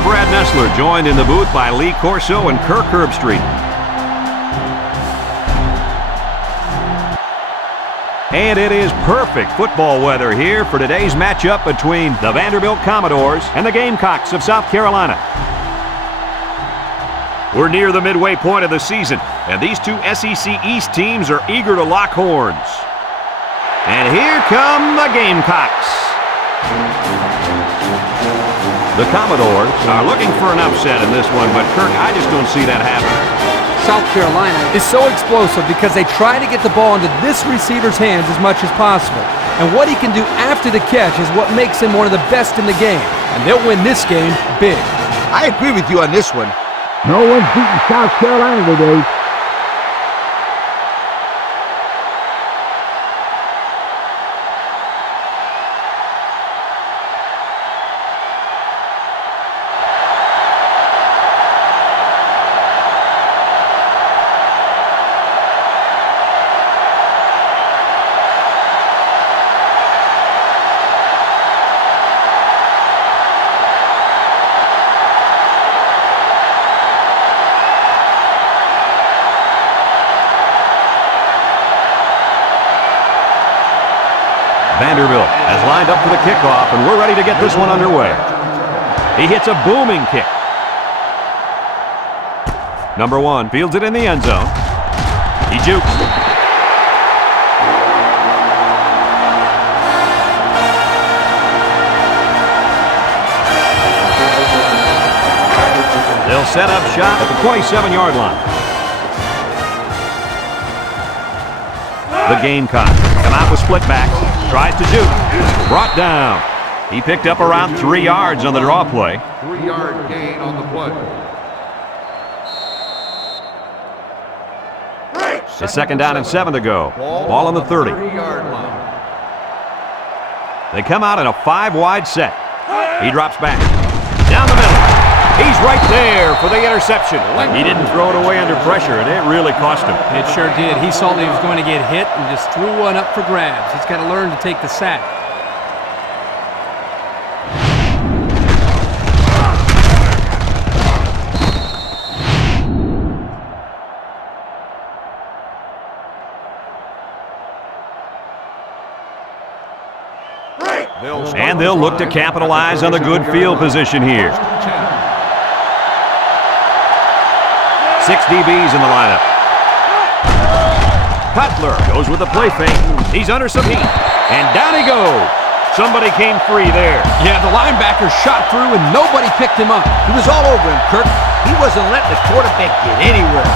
I'm Brad Nessler, joined in the booth by Lee Corso and Kirk Herbstreit. And it is perfect football weather here for today's matchup between the Vanderbilt Commodores and the Gamecocks of South Carolina. We're near the midway point of the season, and these two SEC East teams are eager to lock horns. And here come the Gamecocks. The Commodores are looking for an upset in this one, but Kirk, I just don't see that happening. South Carolina is so explosive because they try to get the ball into this receiver's hands as much as possible. And what he can do after the catch is what makes him one of the best in the game. And they'll win this game big. I agree with you on this one. No one's beaten South Carolina today. Vanderbilt has lined up for the kickoff, and we're ready to get this one underway. He hits a booming kick. Number 1 fields it in the end zone. He jukes. They'll set up shop at the 27-yard line. The Gamecocks come out with split backs. Tries to juke. Brought down. He picked up around 3 yards on the draw play. 3-yard gain on the play. It's second down and 7 to go. Ball on the 30. 30-yard line. They come out in a 5-wide set. He drops back. Down the middle. He's right there for the interception. He didn't throw it away under pressure, and it really cost him. It sure did. He saw that he was going to get hit and just threw one up for grabs. He's got to learn to take the sack. And they'll look to capitalize on the good field position here. 6 DBs in the lineup. Cutler goes with the play fake. He's under some heat. And down he goes. Somebody came free there. Yeah, the linebacker shot through and nobody picked him up. He was all over him, Kirk. He wasn't letting the quarterback get anywhere.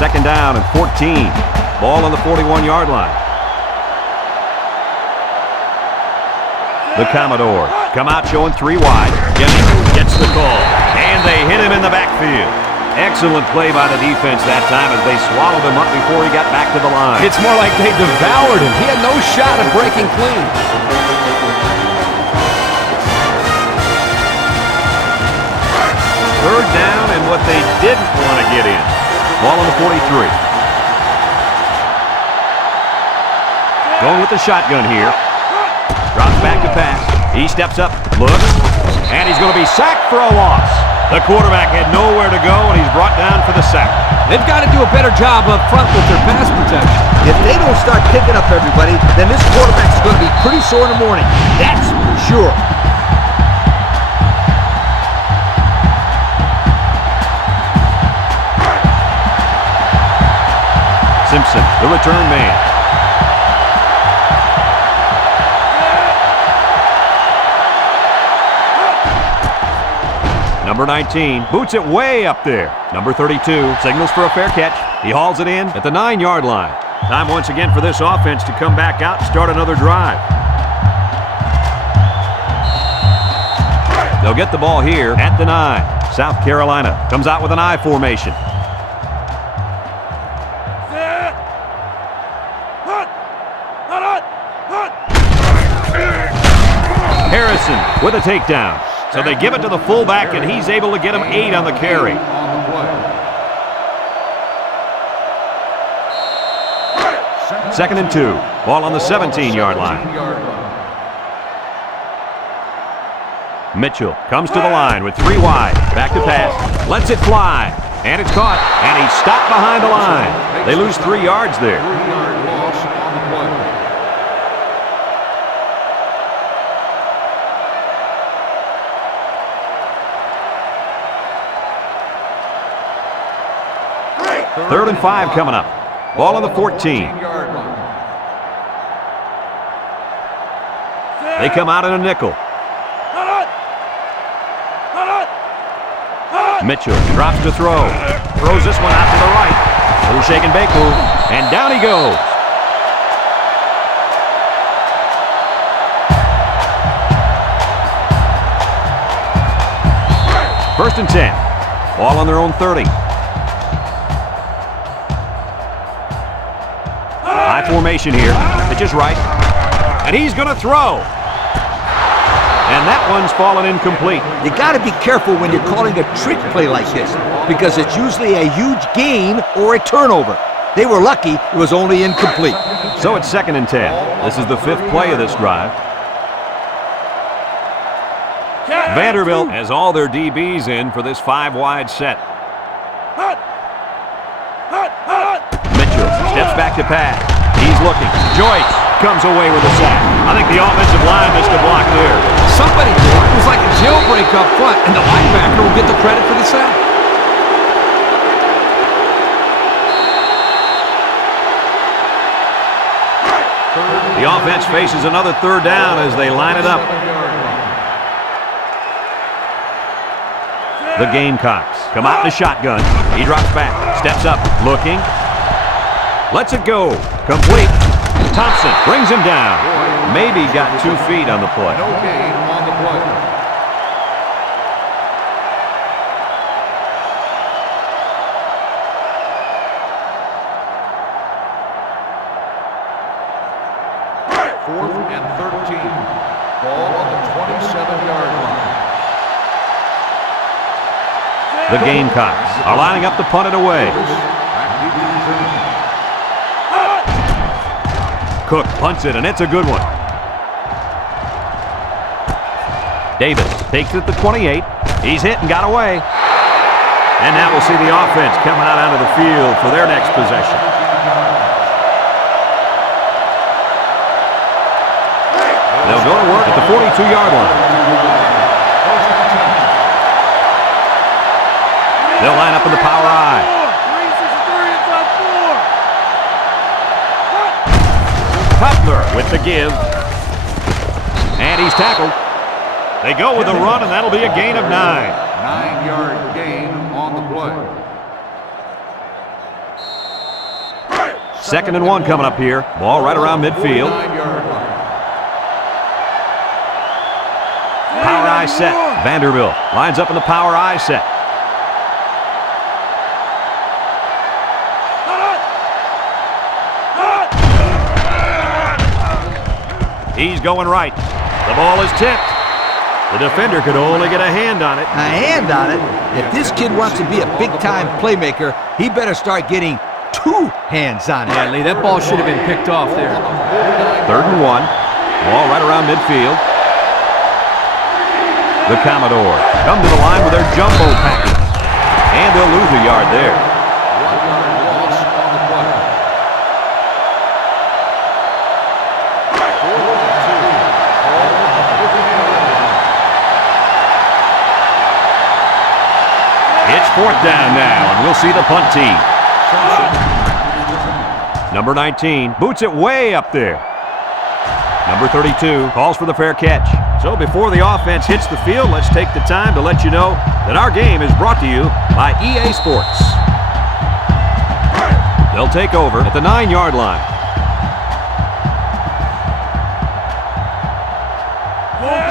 Second down and 14. Ball on the 41-yard line. The Commodores come out showing 3 wide. Jennings gets the call. And they hit him in the backfield. Excellent play by the defense that time as they swallowed him up before he got back to the line. It's more like they devoured him. He had no shot at breaking clean. Third down and what they didn't want to get in. Ball on the 43. Going with the shotgun here. Drops back to pass. He steps up, looks, and he's going to be sacked for a loss. The quarterback had nowhere to go, and he's brought down for the sack. They've got to do a better job up front with their pass protection. If they don't start picking up everybody, then this quarterback's going to be pretty sore in the morning. That's for sure. Simpson, the return man. Number 19 boots it way up there. Number 32 signals for a fair catch. He hauls it in at the 9-yard line. Time once again for this offense to come back out and start another drive. They'll get the ball here at the 9. South Carolina comes out with an I formation. Harrison with a takedown. So they give it to the fullback, and he's able to get him 8 on the carry. On the play. 2nd and 2. Ball on the 17-yard line. Mitchell comes to the line with 3 wide. Back to pass. Lets it fly. And it's caught. And he's stopped behind the line. They lose 3 yards there. 3-yard loss on the play. Third and 5 coming up. Ball on the 14. 14-yard line. They come out in a nickel. Mitchell drops to throw. Throws this one out to the right. Little shake and bake move. And down he goes. First and 10. Ball on their own 30. High formation here. Pitch is right. And he's going to throw. And that one's fallen incomplete. You got to be careful when you're calling a trick play like this because it's usually a huge gain or a turnover. They were lucky it was only incomplete. So it's 2nd and 10. This is the 5th play of this drive. Vanderbilt has all their DBs in for this 5-wide set. Mitchell steps back to pass. He's looking. Joyce comes away with a sack. I think the offensive line missed a block there. Somebody did. It was like a jailbreak up front, and the linebacker will get the credit for the sack. The offense faces another 3rd down as they line it up. The Gamecocks come out in the shotgun. He drops back, steps up, looking. Lets it go. Complete. Thompson brings him down. Maybe got 2 feet on the play. No gain on the play. Fourth and 13. Ball on the 27-yard line. The Gamecocks are lining up to punt it away. Cook punts it, and it's a good one. Davis takes it to 28. He's hit and got away. And now we'll see the offense coming out onto the field for their next possession. They'll go to work at the 42-yard line. They'll line up in the power I. Cutler with the give. And he's tackled. They go with a run, and that'll be a gain of 9. 9-yard gain on the play. 2nd and 1 coming up here. Ball right around midfield. 9-yard line. Power I set. Vanderbilt lines up in the power I set. He's going right. The ball is tipped. The defender could only get a hand on it. A hand on it? If this kid wants to be a big-time playmaker, he better start getting 2 hands on it. Yeah, Lee, that ball should have been picked off there. 3rd and 1. Ball right around midfield. The Commodores come to the line with their jumbo package. And they'll lose a yard there. 1-yard loss on the play. 4th and 2. Ball on the 50-yard line. It's 4th down now, and we'll see the punt team. Number 19 boots it way up there. Number 32 calls for the fair catch. So before the offense hits the field, let's take the time to let you know that our game is brought to you by EA Sports. They'll take over at the 9-yard line.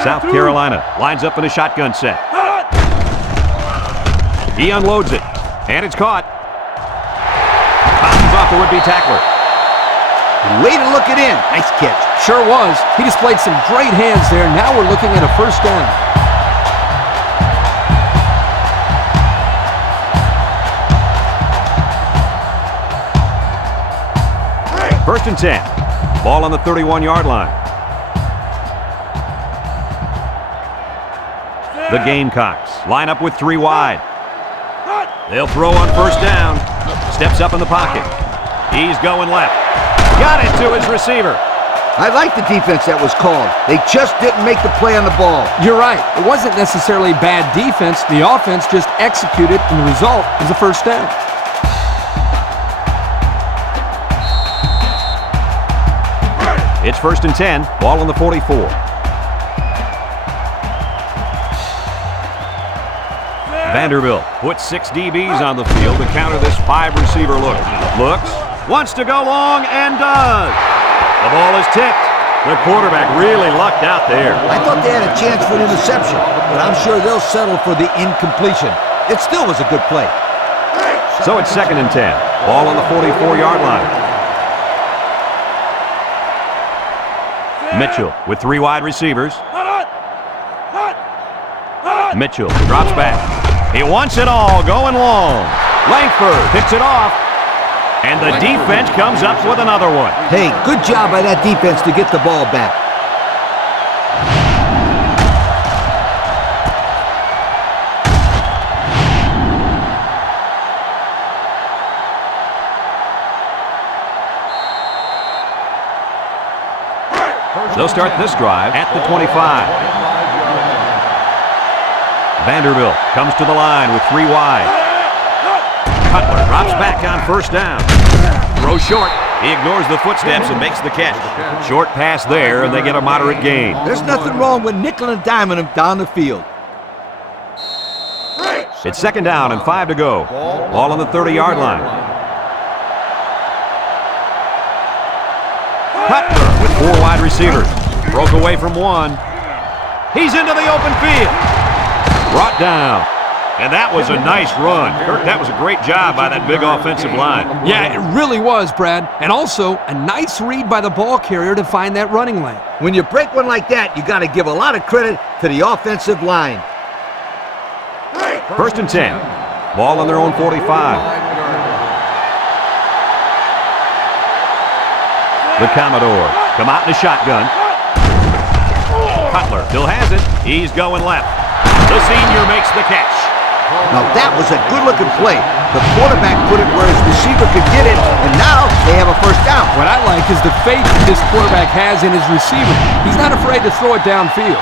South Carolina lines up in a shotgun set. He unloads it, and it's caught. Bounces off the would-be tackler. Way to look it in. Nice catch. Sure was. He displayed some great hands there. Now we're looking at a 1st down. First and 10. Ball on the 31-yard line. The Gamecocks line up with 3 wide. They'll throw on first down. Steps up in the pocket. He's going left. Got it to his receiver. I like the defense that was called. They just didn't make the play on the ball. You're right. It wasn't necessarily bad defense. The offense just executed, and the result is a first down. It's first and 10. Ball on the 44. Vanderbilt puts 6 DBs on the field to counter this 5-receiver look. Looks, wants to go long, and does. The ball is tipped. The quarterback really lucked out there. I thought they had a chance for an interception, but I'm sure they'll settle for the incompletion. It still was a good play. So it's second and 10. Ball on the 44-yard line. Mitchell with 3 wide receivers. Mitchell drops back. He wants it all, going long. Langford picks it off. And the defense comes up with another one. Hey, good job by that defense to get the ball back. They'll start this drive at the 25. Vanderbilt comes to the line with 3 wide. Cutler drops back on first down. Throw short. He ignores the footsteps and makes the catch. Short pass there, and they get a moderate gain. There's nothing wrong with nickel and diming them down the field. It's second down and 5 to go. Ball on the 30-yard line. Cutler with 4 wide receivers. Broke away from one. He's into the open field. Brought down. And that was a nice run. Kirk, that was a great job by that big offensive line. Yeah, it really was, Brad. And also, a nice read by the ball carrier to find that running lane. When you break one like that, you got to give a lot of credit to the offensive line. First and 10. Ball on their own 45. The Commodores come out in a shotgun. Cutler still has it. He's going left. The senior makes the catch. Now that was a good-looking play. The quarterback put it where his receiver could get it, and now they have a first down. What I like is the faith that this quarterback has in his receiver. He's not afraid to throw it downfield.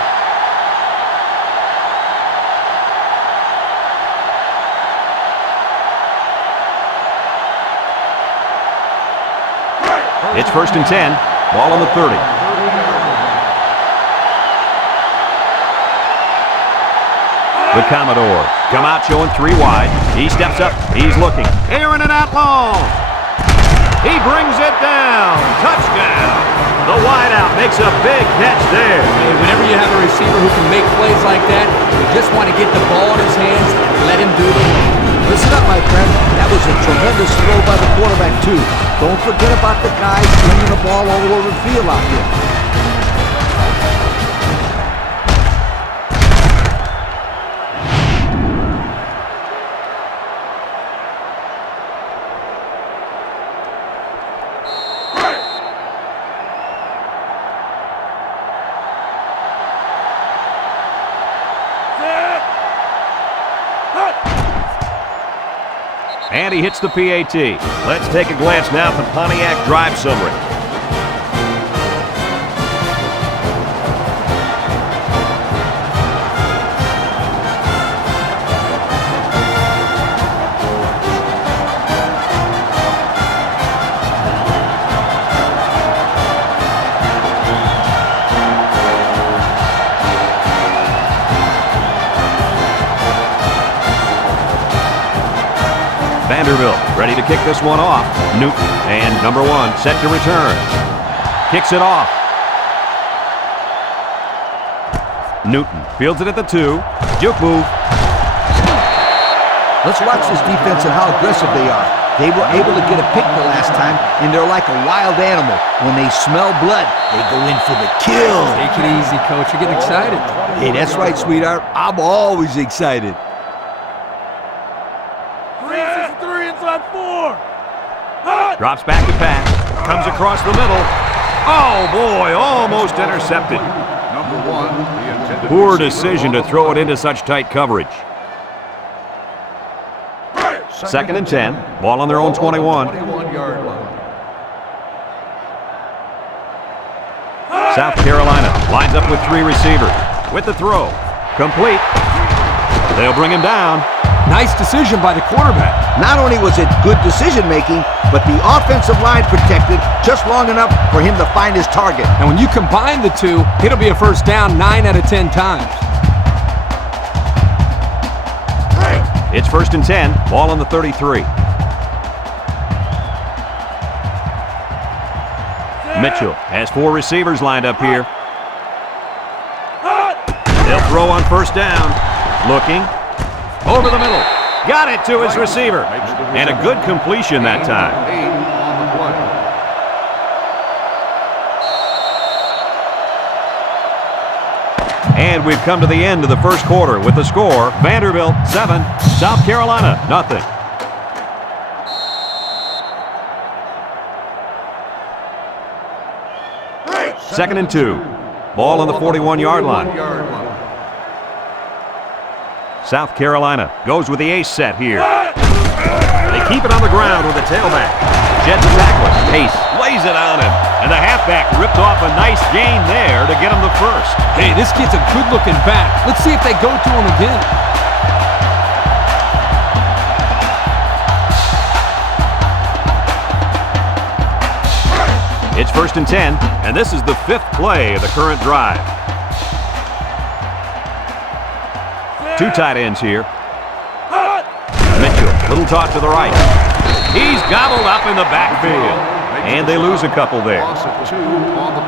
It's first and 10. Ball on the 30. The Commodores come out showing 3 wide. He steps up. He's looking. Aaron and out long. He brings it down. Touchdown. The wideout makes a big catch there. Hey, whenever you have a receiver who can make plays like that, you just want to get the ball in his hands and let him do the work. Listen up, my friend. That was a tremendous throw by the quarterback, too. Don't forget about the guys slinging the ball all over the field out there. And he hits the PAT. Let's take a glance now at the Pontiac drive summary. Vanderbilt ready to kick this one off. Newton and number 1 set to return. Kicks it off. Newton fields it at the 2. Juke move. Let's watch this defense and how aggressive they are. They were able to get a pick the last time, and they're like a wild animal. When they smell blood, they go in for the kill. Take it easy, Coach. You're getting excited. Hey, that's right, sweetheart. I'm always excited. 3 inside 4. Drops back to pass. Comes across the middle. Oh, boy, almost intercepted. Number 1, the intended Poor receiver decision to on the throw it play. into such tight coverage. Second and 10. Ball on their own 21. 21-yard line. South Carolina lines up with 3 receivers. With the throw. Complete. They'll bring him down. Nice decision by the quarterback. Not only was it good decision-making, but the offensive line protected just long enough for him to find his target. And when you combine the two, it'll be a first down 9 out of 10 times. It's first and 10. Ball on the 33. Mitchell has 4 receivers lined up here. They'll throw on first down. Looking. Over the middle. Got it to his receiver. And a good completion that time. 8 on the play. And we've come to the end of the first quarter with the score, Vanderbilt 7, South Carolina nothing. Second and 2. Ball on the 41-yard line. South Carolina goes with the ace set here. They keep it on the ground with the tailback. Jets a tackler. Ace lays it on him. And the halfback ripped off a nice gain there to get him the first. Hey, this kid's a good-looking back. Let's see if they go to him again. It's first and 10, and this is the 5th play of the current drive. 2 tight ends here. Mitchell, little toss to the right. He's gobbled up in the backfield, and they lose a couple there. Loss of 2 on the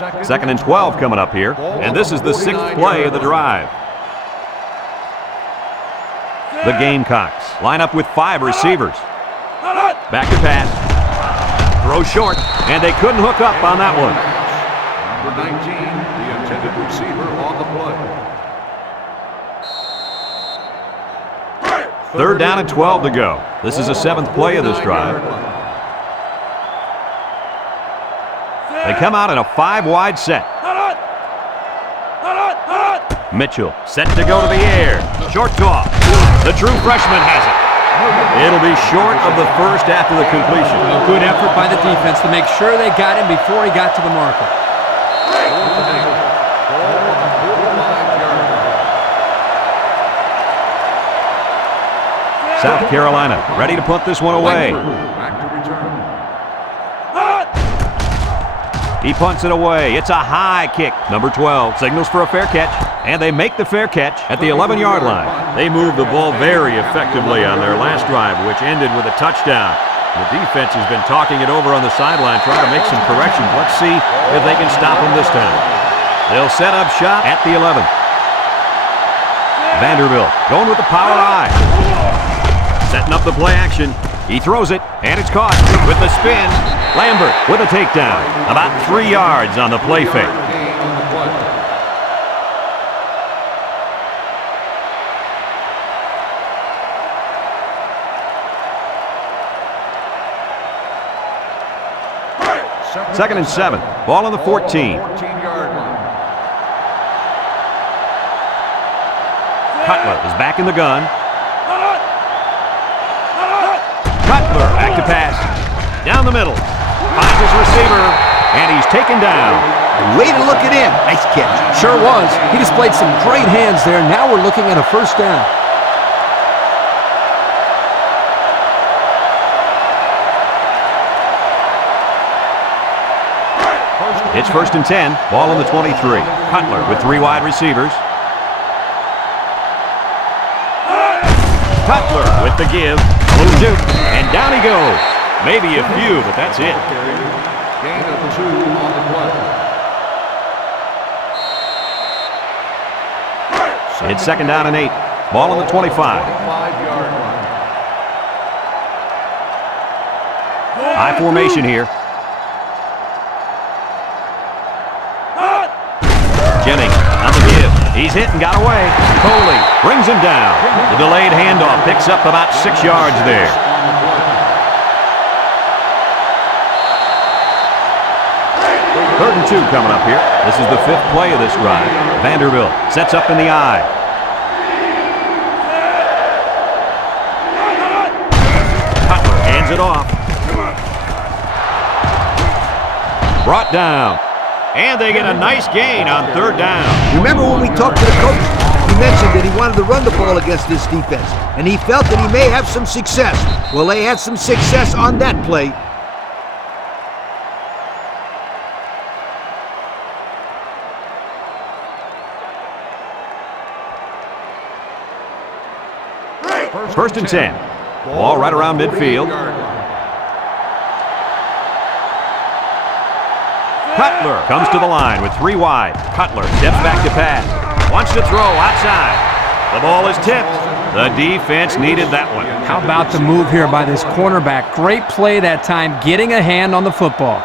play. Second and 12 coming up here, and this is the 6th play of the drive. The Gamecocks line up with 5 receivers. Back to pass. Throw short, and they couldn't hook up on that one. Number 19, the intended receiver on the play. 3rd down and 12 to go. This is the 7th play of this drive. They come out in a 5-wide set. Mitchell set to go to the air. Short toss. The true freshman has it. It'll be short of the first after the completion. A good effort by the defense to make sure they got him before he got to the marker. South Carolina ready to punt this one away. Back to return. He punts it away. It's a high kick. Number 12 signals for a fair catch, and they make the fair catch at the 11-yard line. They moved the ball very effectively on their last drive, which ended with a touchdown. The defense has been talking it over on the sideline, trying to make some corrections. Let's see if they can stop them this time. They'll set up shop at the 11. Vanderbilt going with the power I. Setting up the play action. He throws it, and it's caught with the spin. Lambert with a takedown. About 3 yards on the play fake. Gain on the play. Second and 7. Ball on the 14. 14-yard line. Cutler is back in the gun. Cutler back to pass. Down the middle. Finds his receiver, and he's taken down. Way to look it in. Nice catch. Sure was. He displayed some great hands there. Now we're looking at a first down. It's first and 10. Ball on the 23. Cutler with 3 wide receivers. Cutler with the give. A little juke, and down he goes. Maybe a few, but that's it. Gain of 2 on the play. It's second down and 8. Ball on the 25. 25-yard line. High formation here. Jennings on the give. He's hit and got away. Coley brings him down. The delayed handoff picks up about 6 yards there. Third and 2 coming up here. This is the 5th play of this drive. Vanderbilt sets up in the I. Cutler hands it off. Brought down. And they get a nice gain on 3rd down. Remember when we talked to the coach? He mentioned that he wanted to run the ball against this defense, and he felt that he may have some success. Well, they had some success on that play. First and 10. Ball right around midfield. Cutler comes to the line with 3 wide. Cutler steps back to pass. Wants to throw outside. The ball is tipped. The defense needed that one. How about the move here by this cornerback? Great play that time, getting a hand on the football.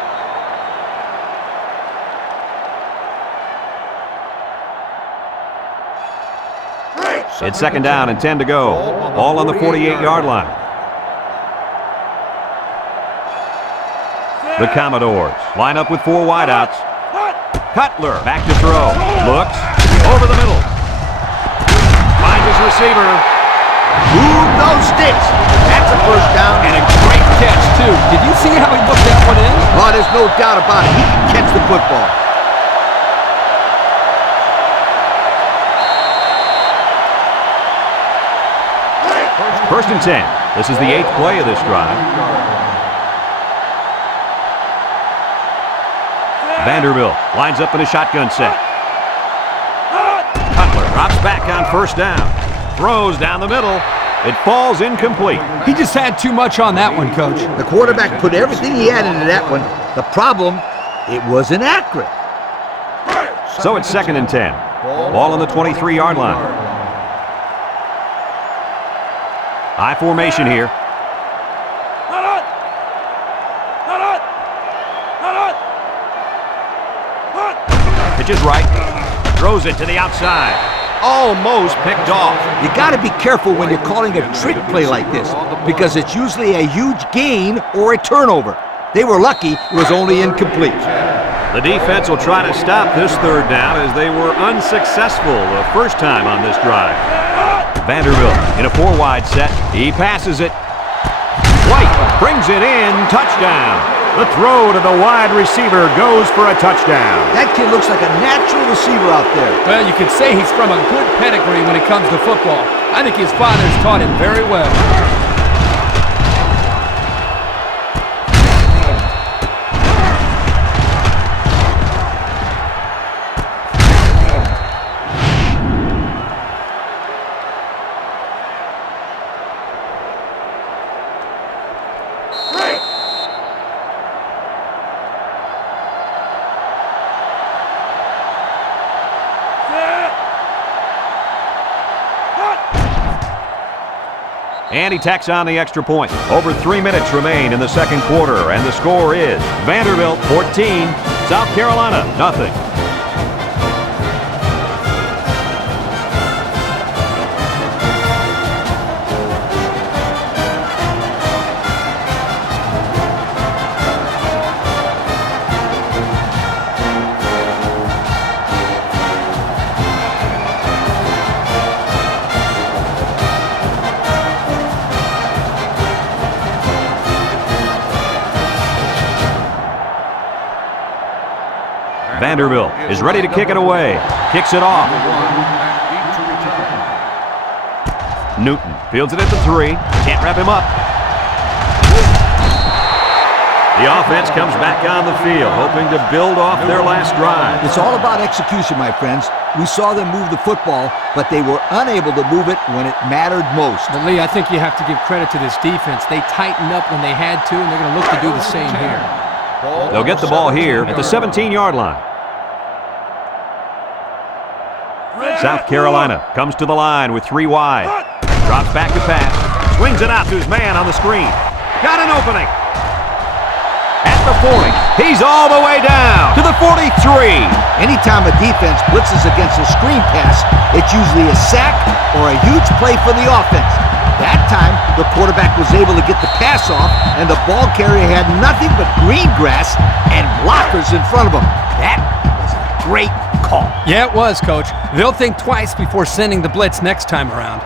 It's 2nd down and 10 to go. Ball on the 48-yard line. The Commodores line up with 4 wideouts. Cutler back to throw. Looks over the middle. Finds his receiver. Move those sticks. That's a first down. And a great catch, too. Did you see how he looked that one in? Oh, there's no doubt about it. He can catch the football. First and 10. This is the 8th play of this drive. Vanderbilt lines up in a shotgun set. Cutler drops back on 1st down. Throws down the middle. It falls incomplete. He just had too much on that one, Coach. The quarterback put everything he had into that one. The problem, it wasn't accurate. So it's 2nd and 10. Ball on the 23-yard line. High formation here. Pitches right. Throws it to the outside. Almost picked off. You got to be careful when you're calling a trick play like this, because it's usually a huge gain or a turnover. They were lucky it was only incomplete. The defense will try to stop this 3rd down as they were unsuccessful the first time on this drive. Vanderbilt in a 4 wide set. He passes it. White brings it in. Touchdown. The throw to the wide receiver goes for a touchdown. That kid looks like a natural receiver out there. Well, you could say he's from a good pedigree when it comes to football. I think his father's taught him very well. And he tacks on the extra point. Over 3 minutes remain in the 2nd quarter, and the score is Vanderbilt 14, South Carolina nothing. Vanderbilt is ready to kick it away. Kicks it off. Newton fields it at the 3. Can't wrap him up. The offense comes back on the field, hoping to build off their last drive. It's all about execution, my friends. We saw them move the football, but they were unable to move it when it mattered most. But Lee, I think you have to give credit to this defense. They tightened up when they had to, and they're going to look to do the same here. They'll get the ball here at the 17-yard line. South Carolina comes to the line with 3 wide. Drops back to pass. Swings it out to his man on the screen. Got an opening. At the 40. He's all the way down to the 43. Anytime a defense blitzes against a screen pass, it's usually a sack or a huge play for the offense. That time, the quarterback was able to get the pass off, and the ball carrier had nothing but green grass and blockers in front of him. That was a great call. Yeah, it was, Coach. They'll think twice before sending the blitz next time around.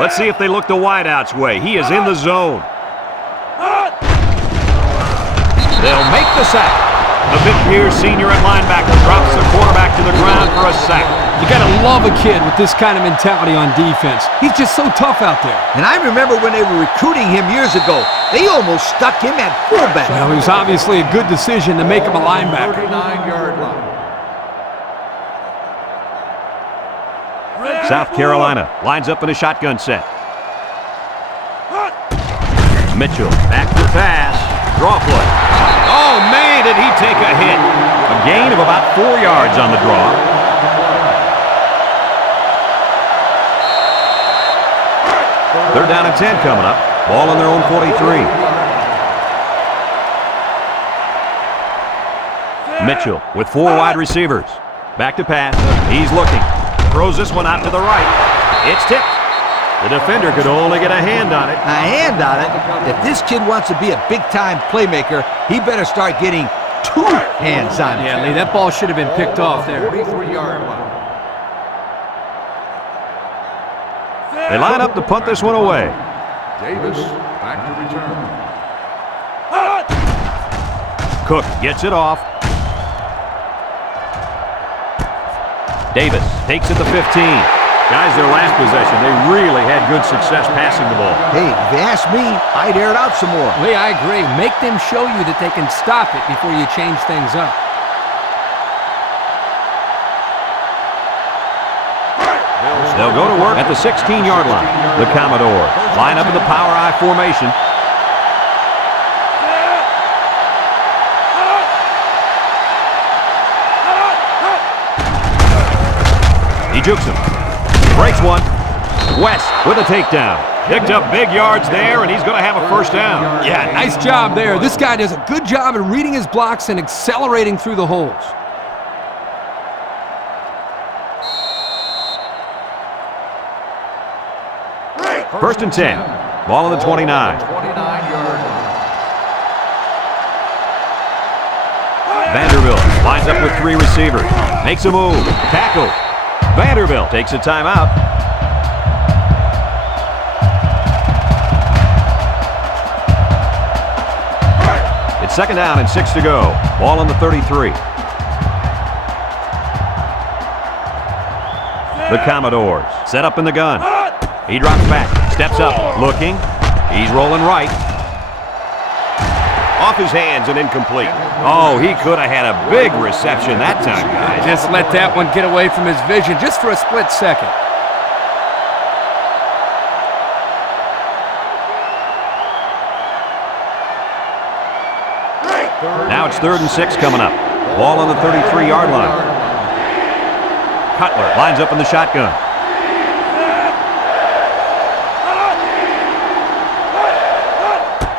Let's see if they look the wideout's way. He is in the zone. They'll make the sack. The fifth-year senior at linebacker drops the quarterback to the ground for a sack. You gotta love a kid with this kind of mentality on defense. He's just so tough out there. And I remember when they were recruiting him years ago, they almost stuck him at fullback. Well, it was obviously a good decision to make him a linebacker. 39-yard line. South Carolina lines up in a shotgun set. Mitchell back to pass. Draw play. Oh, man, did he take a hit. A gain of about 4 yards on the draw. Third down and 10 coming up. Ball on their own 43. Mitchell with 4 wide receivers. Back to pass. He's looking. Throws this one out to the right. It's tipped. The defender could only get a hand on it. A hand on it? If this kid wants to be a big-time playmaker, he better start getting 2 hands on it. Yeah, Lee, that ball should have been picked off there. 43-yard line. They line up to punt this one away. Davis back to return. Cook gets it off. Davis takes it to 15. Guys, their last possession, they really had good success passing the ball. Hey, if you ask me, I'd air it out some more. Lee, I agree. Make them show you that they can stop it before you change things up. They'll go to work at the 16-yard line. The Commodores line up in the power I formation. He jukes him. Breaks one. West with a takedown. Picked up big yards there, and he's going to have a first down. Yeah, nice job there. This guy does a good job of reading his blocks and accelerating through the holes. First and 10. Ball on the 29. 29-yard line. Vanderbilt lines up with 3 receivers. Makes a move. Tackle. Vanderbilt takes a timeout. It's second down and 6 to go. Ball on the 33. The Commodores set up in the gun. He drops back, steps up, looking. He's rolling right. Off his hands and incomplete. Oh, he could have had a big reception that time, guys. Just let that one get away from his vision just for a split second. Now it's third and 6 coming up. Ball on the 33-yard line. Cutler lines up in the shotgun.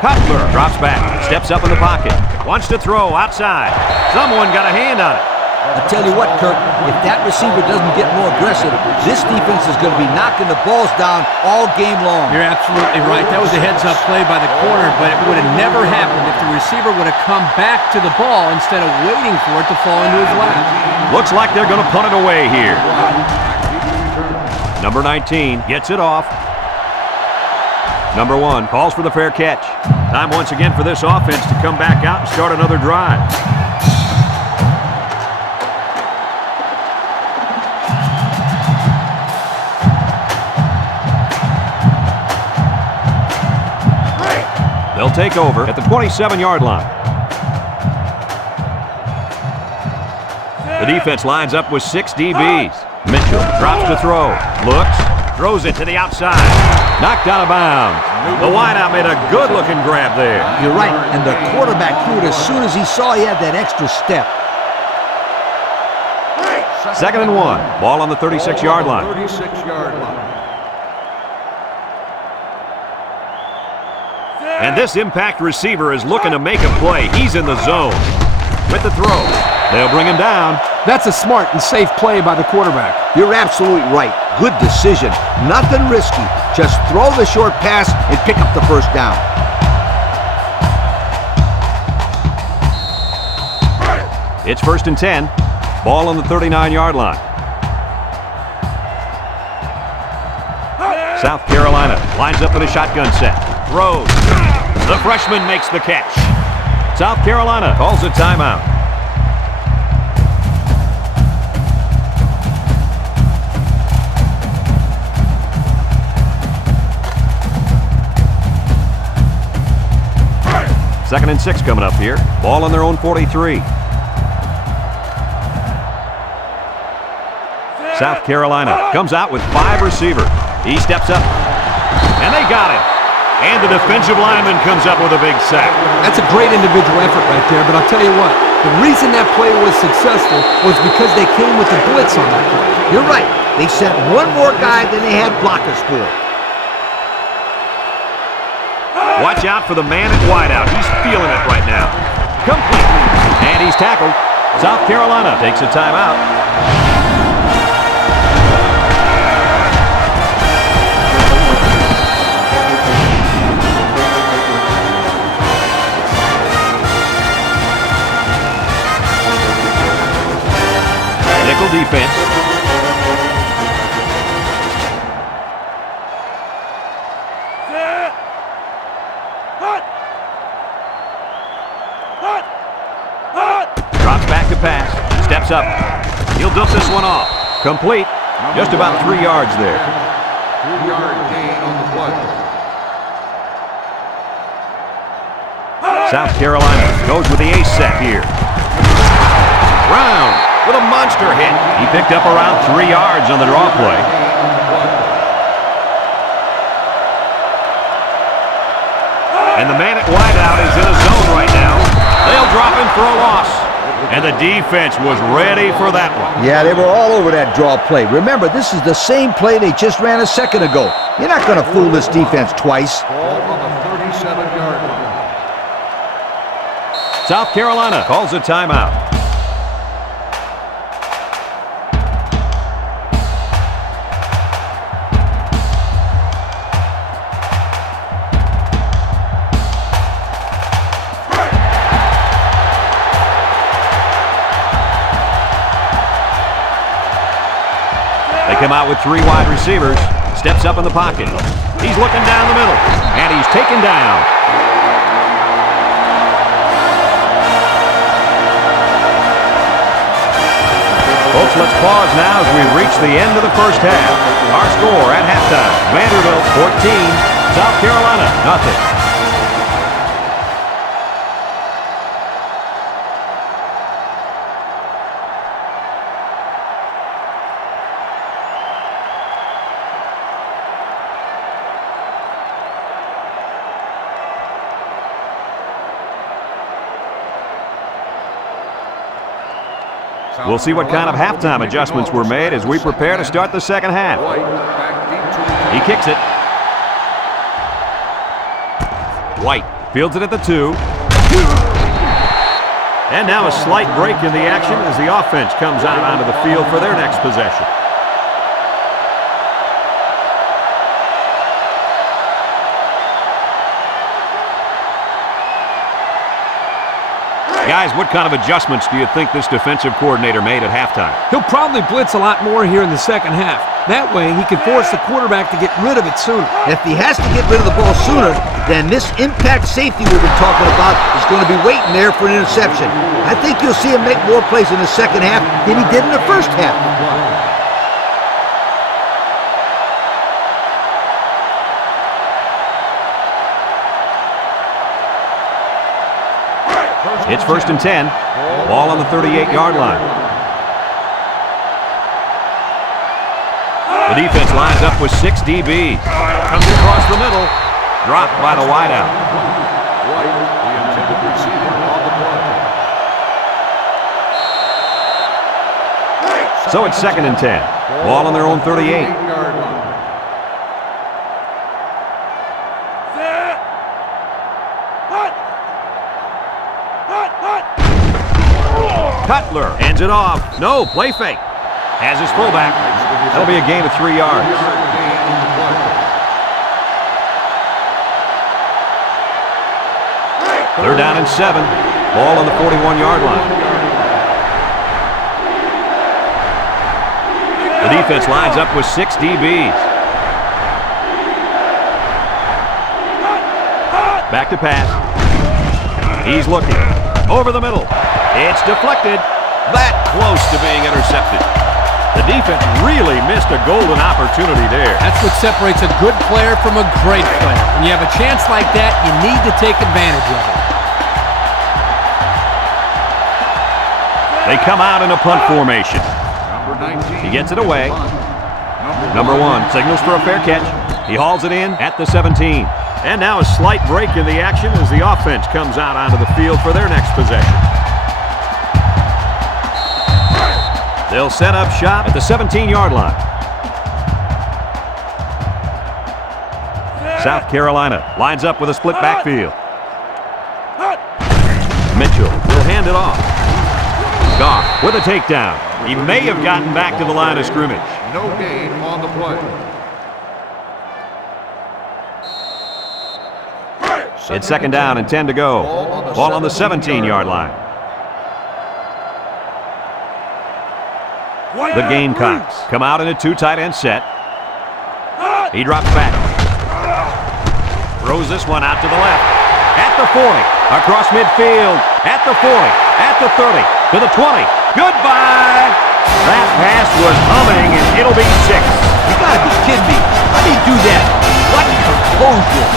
Cutler drops back, steps up in the pocket, wants to throw outside. Someone got a hand on it. I'll tell you what, Kirk, if that receiver doesn't get more aggressive, this defense is going to be knocking the balls down all game long. You're absolutely right. That was a heads-up play by the corner, but it would have never happened if the receiver would have come back to the ball instead of waiting for it to fall into his lap. Looks like they're going to punt it away here. Number 19 gets it off. Number 1 calls for the fair catch. Time once again for this offense to come back out and start another drive. They'll take over at the 27-yard line. The defense lines up with 6 DBs. Mitchell drops to throw. Looks. Throws it to the outside. Knocked out of bounds. The wideout made a good-looking grab there. You're right, and the quarterback threw it as soon as he saw he had that extra step. Second and 1. Ball on the 36-yard line. 36-yard line. And this impact receiver is looking to make a play. He's in the zone. With the throw. They'll bring him down. That's a smart and safe play by the quarterback. You're absolutely right. Good decision. Nothing risky. Just throw the short pass and pick up the first down. It's 1st and 10. Ball on the 39-yard line. South Carolina lines up in a shotgun set. Throws. The freshman makes the catch. South Carolina calls a timeout. Second and 6 coming up here. Ball on their own 43. South Carolina comes out with 5 receivers. He steps up, and they got him. And the defensive lineman comes up with a big sack. That's a great individual effort right there, but I'll tell you what, the reason that play was successful was because they came with the blitz on that play. You're right. They sent one more guy than they had blockers for. Watch out for the man at wideout. He's feeling it right now. Complete. And he's tackled. South Carolina takes a timeout. Nickel defense. Drops back to pass. Steps up. He'll dump this one off. Complete. Just about 3 yards there. 3-yard gain on the play. South Carolina goes with the ace set here. Brown with a monster hit. He picked up around 3 yards on the draw play. And the man at wideout is in a zone right now. They'll drop him for a loss. And the defense was ready for that one. Yeah, they were all over that draw play. Remember, this is the same play they just ran a second ago. You're not going to fool this defense twice. Ball on the 37-yard line. South Carolina calls a timeout. They come out with 3 wide receivers. Steps up in the pocket. He's looking down the middle. And he's taken down. Folks, let's pause now as we reach the end of the first half. Our score at halftime, Vanderbilt 14, South Carolina nothing. We'll see what kind of halftime adjustments were made as we prepare to start the second half. He kicks it. White fields it at the 2. And now a slight break in the action as the offense comes out onto the field for their next possession. Guys, what kind of adjustments do you think this defensive coordinator made at halftime? He'll probably blitz a lot more here in the second half. That way, he can force the quarterback to get rid of it sooner. If he has to get rid of the ball sooner, then this impact safety we've been talking about is going to be waiting there for an interception. I think you'll see him make more plays in the second half than he did in the first half. It's 1st and 10. Ball on the 38-yard line. The defense lines up with 6 DBs. Comes across the middle. Dropped by the wideout. White, the intended receiver on the play. So it's 2nd and 10. Ball on their own 38. 38-yard line. Cutler hands it off. No, play fake. Has his fullback. That'll be a gain of 3 yards. They're down and 7. Ball on the 41-yard line. The defense lines up with 6 DBs. Back to pass. He's looking. Over the middle. It's deflected. That close to being intercepted. The defense really missed a golden opportunity there. That's what separates a good player from a great player. When you have a chance like that, you need to take advantage of it. They come out in a punt formation. He gets it away. Number 1 signals for a fair catch. He hauls it in at the 17. And now a slight break in the action as the offense comes out onto the field for their next possession. They'll set up shop at the 17-yard line. South Carolina lines up with a split backfield. Mitchell will hand it off. Goff with a takedown. He may have gotten back to the line of scrimmage. No gain on the play. It's 2nd down and 10 to go. Ball on the 17-yard line. The Gamecocks come out in a 2 tight end set. He drops back. Throws this one out to the left. At the 40. Across midfield. At the 40. At the 30. To the 20. Goodbye. That pass was humming, and it'll be 6. You gotta be kidding me. How do you do that? What composure.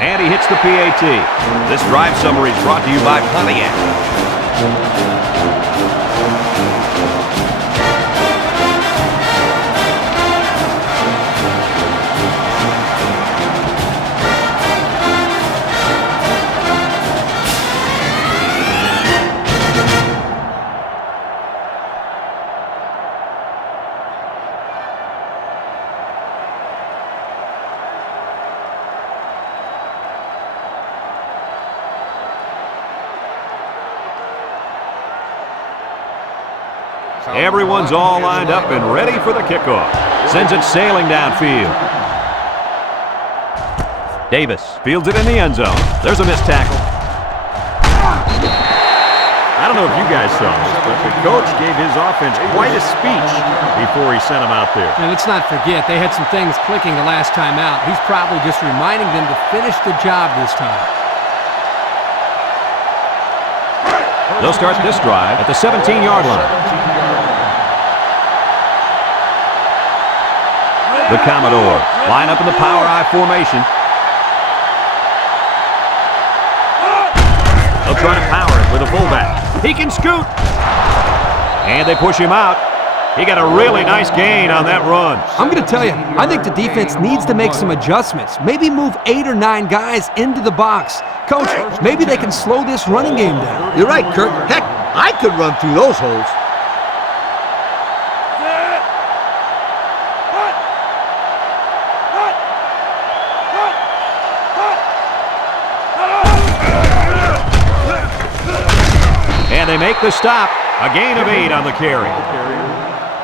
And he hits the PAT. This drive summary is brought to you by Pontiac. Everyone's all lined up and ready for the kickoff. Sends it sailing downfield. Davis fields it in the end zone. There's a missed tackle. I don't know if you guys saw this, but the coach gave his offense quite a speech before he sent them out there. And let's not forget, they had some things clicking the last time out. He's probably just reminding them to finish the job this time. They'll start this drive at the 17-yard line. The Commodores line up in the power I formation. They'll try to power it with a fullback. He can scoot. And they push him out. He got a really nice gain on that run. I'm going to tell you, I think the defense needs to make some adjustments. Maybe move 8 or 9 guys into the box. Coach, maybe they can slow this running game down. You're right, Kirk. Heck, I could run through those holes. And they make the stop. A gain of 8 on the carry.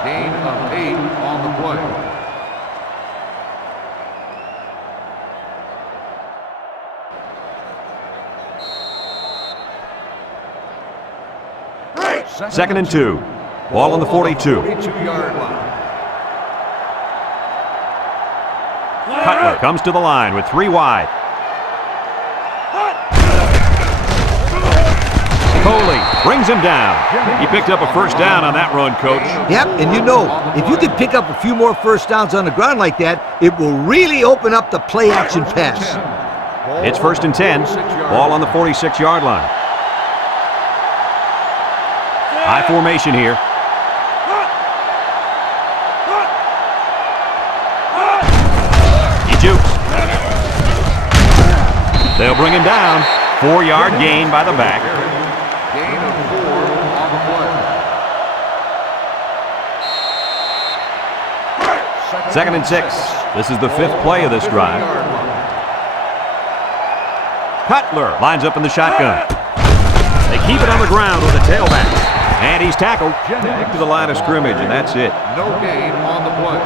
Gain of 8 on the play. Second and 2. Ball on the 42. 42-yard line. Cutler comes to the line with 3 wide. Coley brings him down. He picked up a first down on that run, Coach. Yep, and you know, if you can pick up a few more first downs on the ground like that, it will really open up the play-action pass. It's 1st and 10. Ball on the 46-yard line. High formation here. He jukes. They'll bring him down. 4-yard gain by the back. Gain of 4 on the play. Second and 6. This is the 5th play of this drive. Cutler lines up in the shotgun. They keep it on the ground with a tailback. And he's tackled. Back to the line of scrimmage, and that's it. No gain on the play.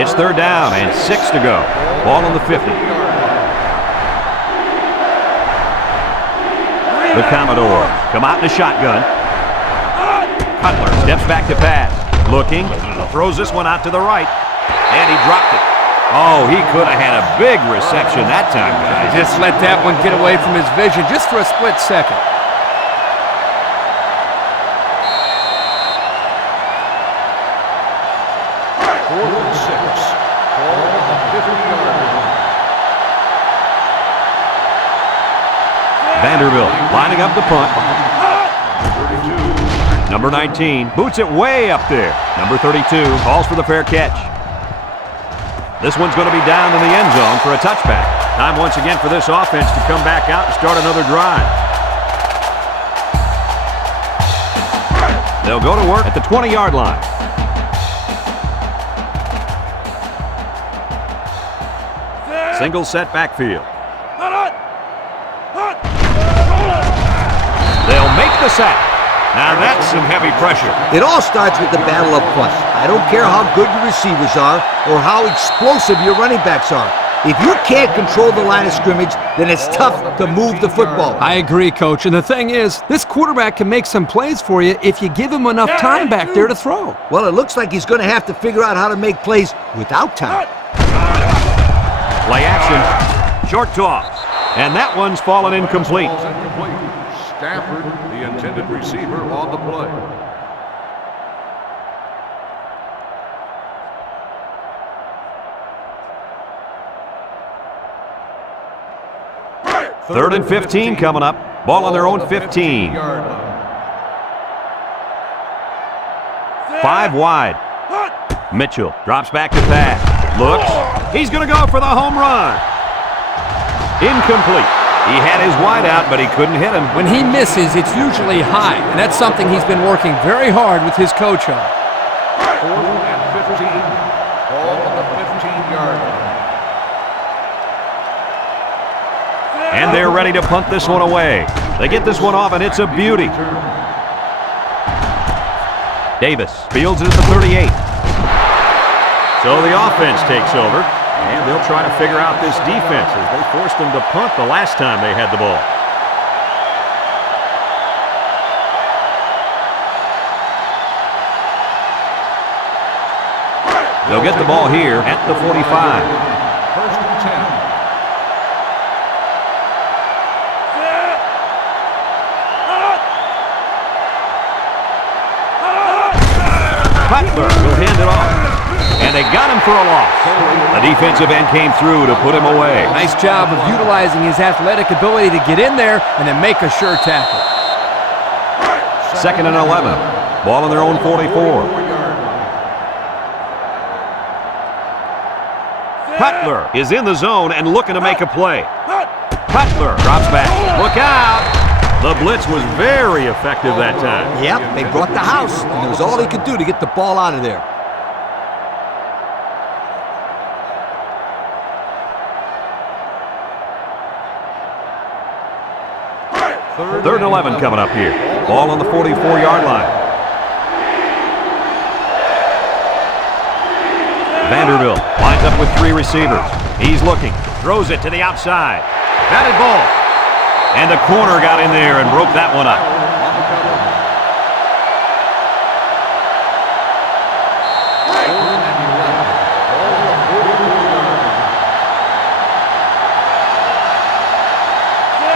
It's 3rd down and 6 to go. Ball on the 50. The Commodores come out in the shotgun. Cutler steps back to pass. Looking. Throws this one out to the right. And he dropped it. Oh, he could have had a big reception that time, guys. Just let that one get away from his vision just for a split second. Vanderbilt lining up the punt. Number 19 boots it way up there. Number 32 calls for the fair catch. This one's going to be down in the end zone for a touchback. Time once again for this offense to come back out and start another drive. They'll go to work at the 20-yard line. Single set backfield. They'll make the sack. Now that's some heavy pressure. It all starts with the battle up front. I don't care how good your receivers are or how explosive your running backs are. If you can't control the line of scrimmage, then it's tough to move the football. I agree, Coach. And the thing is, this quarterback can make some plays for you if you give him enough time back there to throw. Well, it looks like he's going to have to figure out how to make plays without time. Play action. Short toss. And that one's fallen incomplete. Stafford, the intended receiver, on the play. Third and 15 coming up. Ball on their own 15. 5 wide. Mitchell drops back to pass. Looks. He's going to go for the home run. Incomplete. He had his wide out, but he couldn't hit him. When he misses, it's usually high, and that's something he's been working very hard with his coach on. 4th and 15. Ball on the 15-yard line. And they're ready to punt this one away. They get this one off, and it's a beauty. Davis fields it at the 38. So the offense takes over. And they'll try to figure out this defense as they forced them to punt the last time they had the ball. They'll get the ball here at the 45. 1st and 10. Cutler will hand it off. And they got him for a loss. The defensive end came through to put him away. Nice job of utilizing his athletic ability to get in there and then make a sure tackle. 2nd and 11. Ball on their own 44. Cutler is in the zone and looking to make a play. Cutler drops back. Look out! The blitz was very effective that time. Yep, they brought the house, and it was all he could do to get the ball out of there. 3rd and 11 coming up here. Ball on the 44-yard line. Vanderbilt lines up with 3 receivers. He's looking. Throws it to the outside. Batted ball. And the corner got in there and broke that one up.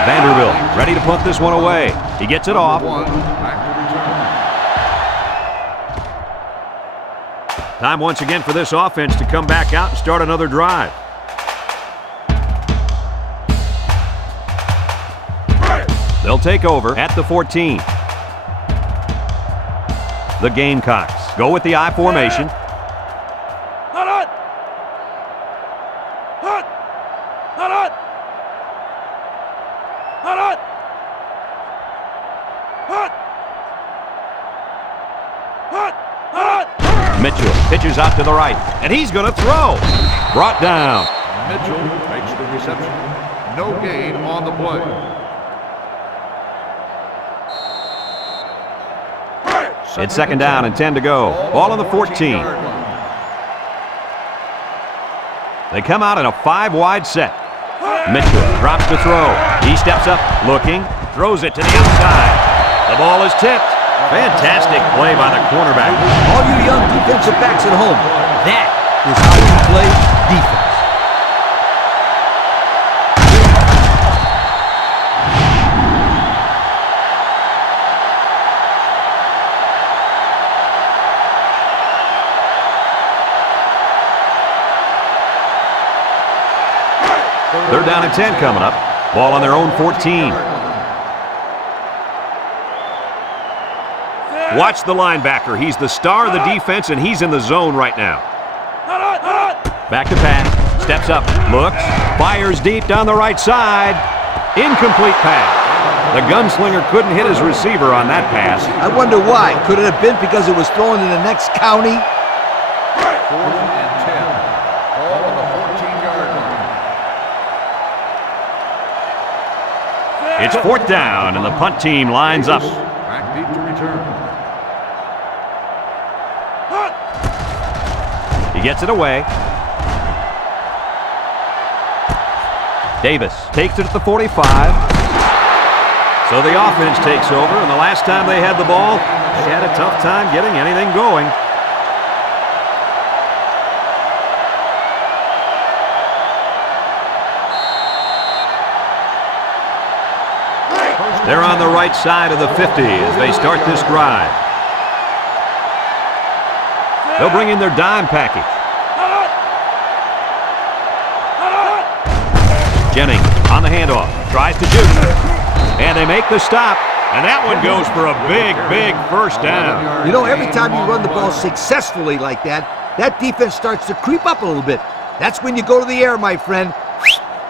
Vanderbilt ready to punt this one away. He gets it off. Time once again for this offense to come back out and start another drive. take over at the 14. The Gamecocks go with the I formation. Mitchell pitches out to the right, and he's going to throw. Brought down. Mitchell makes the reception. No gain on the play. It's second down and 10 to go. Ball on the 14. They come out in a 5-wide set. Mitchell drops to throw. He steps up, looking, throws it to the outside. The ball is tipped. Fantastic play by the cornerback. All you young defensive backs at home, that is how you play defense. Third down and 10 coming up. Ball on their own 14. Watch the linebacker. He's the star of the defense, and he's in the zone right now. Back to pass. Steps up. Looks. Fires deep down the right side. Incomplete pass. The gunslinger couldn't hit his receiver on that pass. I wonder why. Could it have been because it was thrown in the next county? 4th and 10. Ball on the 14-yard line. It's 4th down, and the punt team lines up. Back deep to return. He gets it away. Davis takes it at the 45. So the offense takes over, and the last time they had the ball, they had a tough time getting anything going. They're on the right side of the 50 as they start this drive. They'll bring in their dime package. Jennings on the handoff, tries to shoot, and they make the stop, and that one goes for a big, big first down. You know, every time you run the ball successfully like that, that defense starts to creep up a little bit. That's when you go to the air, my friend.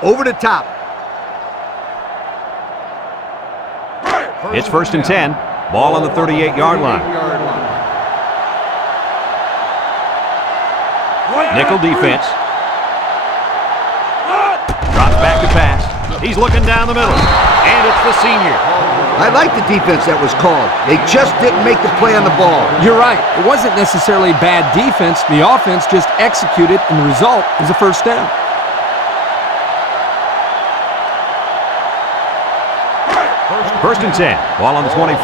Over the top. It's 1st and 10. Ball on the 38-yard line. Nickel defense. Drops back to pass. He's looking down the middle. And it's the senior. I like the defense that was called. They just didn't make the play on the ball. You're right. It wasn't necessarily bad defense. The offense just executed, and the result is a first down. First and 10. Ball on the 24.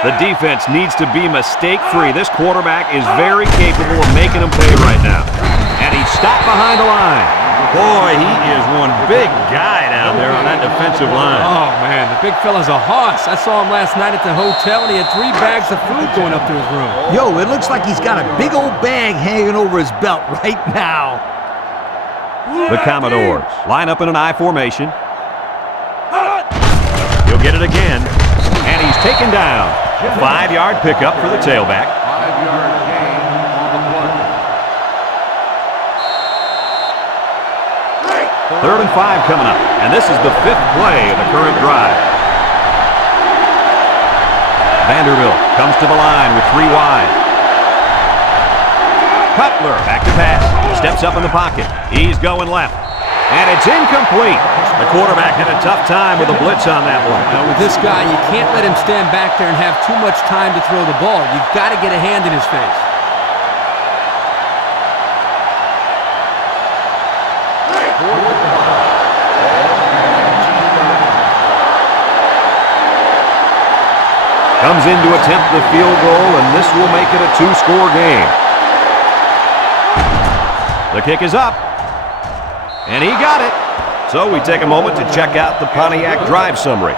The defense needs to be mistake-free. This quarterback is very capable of making them pay right now. And he's stopped behind the line. Boy, he is one big guy down there on that defensive line. Oh, man, the big fella's a hoss. I saw him last night at the hotel, and he had 3 bags of food going up to his room. Yo, it looks like he's got a big old bag hanging over his belt right now. The Commodores line up in an I formation. He'll get it again, and he's taken down. 5-yard pickup for the tailback. 5-yard gain on the play. 3rd and 5 coming up, and this is the 5th play of the current drive. Vanderbilt comes to the line with 3 wide. Cutler back to pass, steps up in the pocket. He's going left, and it's incomplete. The quarterback had a tough time with a blitz on that one. Now, with this guy, you can't let him stand back there and have too much time to throw the ball. You've got to get a hand in his face. Comes in to attempt the field goal, and this will make it a 2-score game. The kick is up, and he got it. So we take a moment to check out the Pontiac drive summary.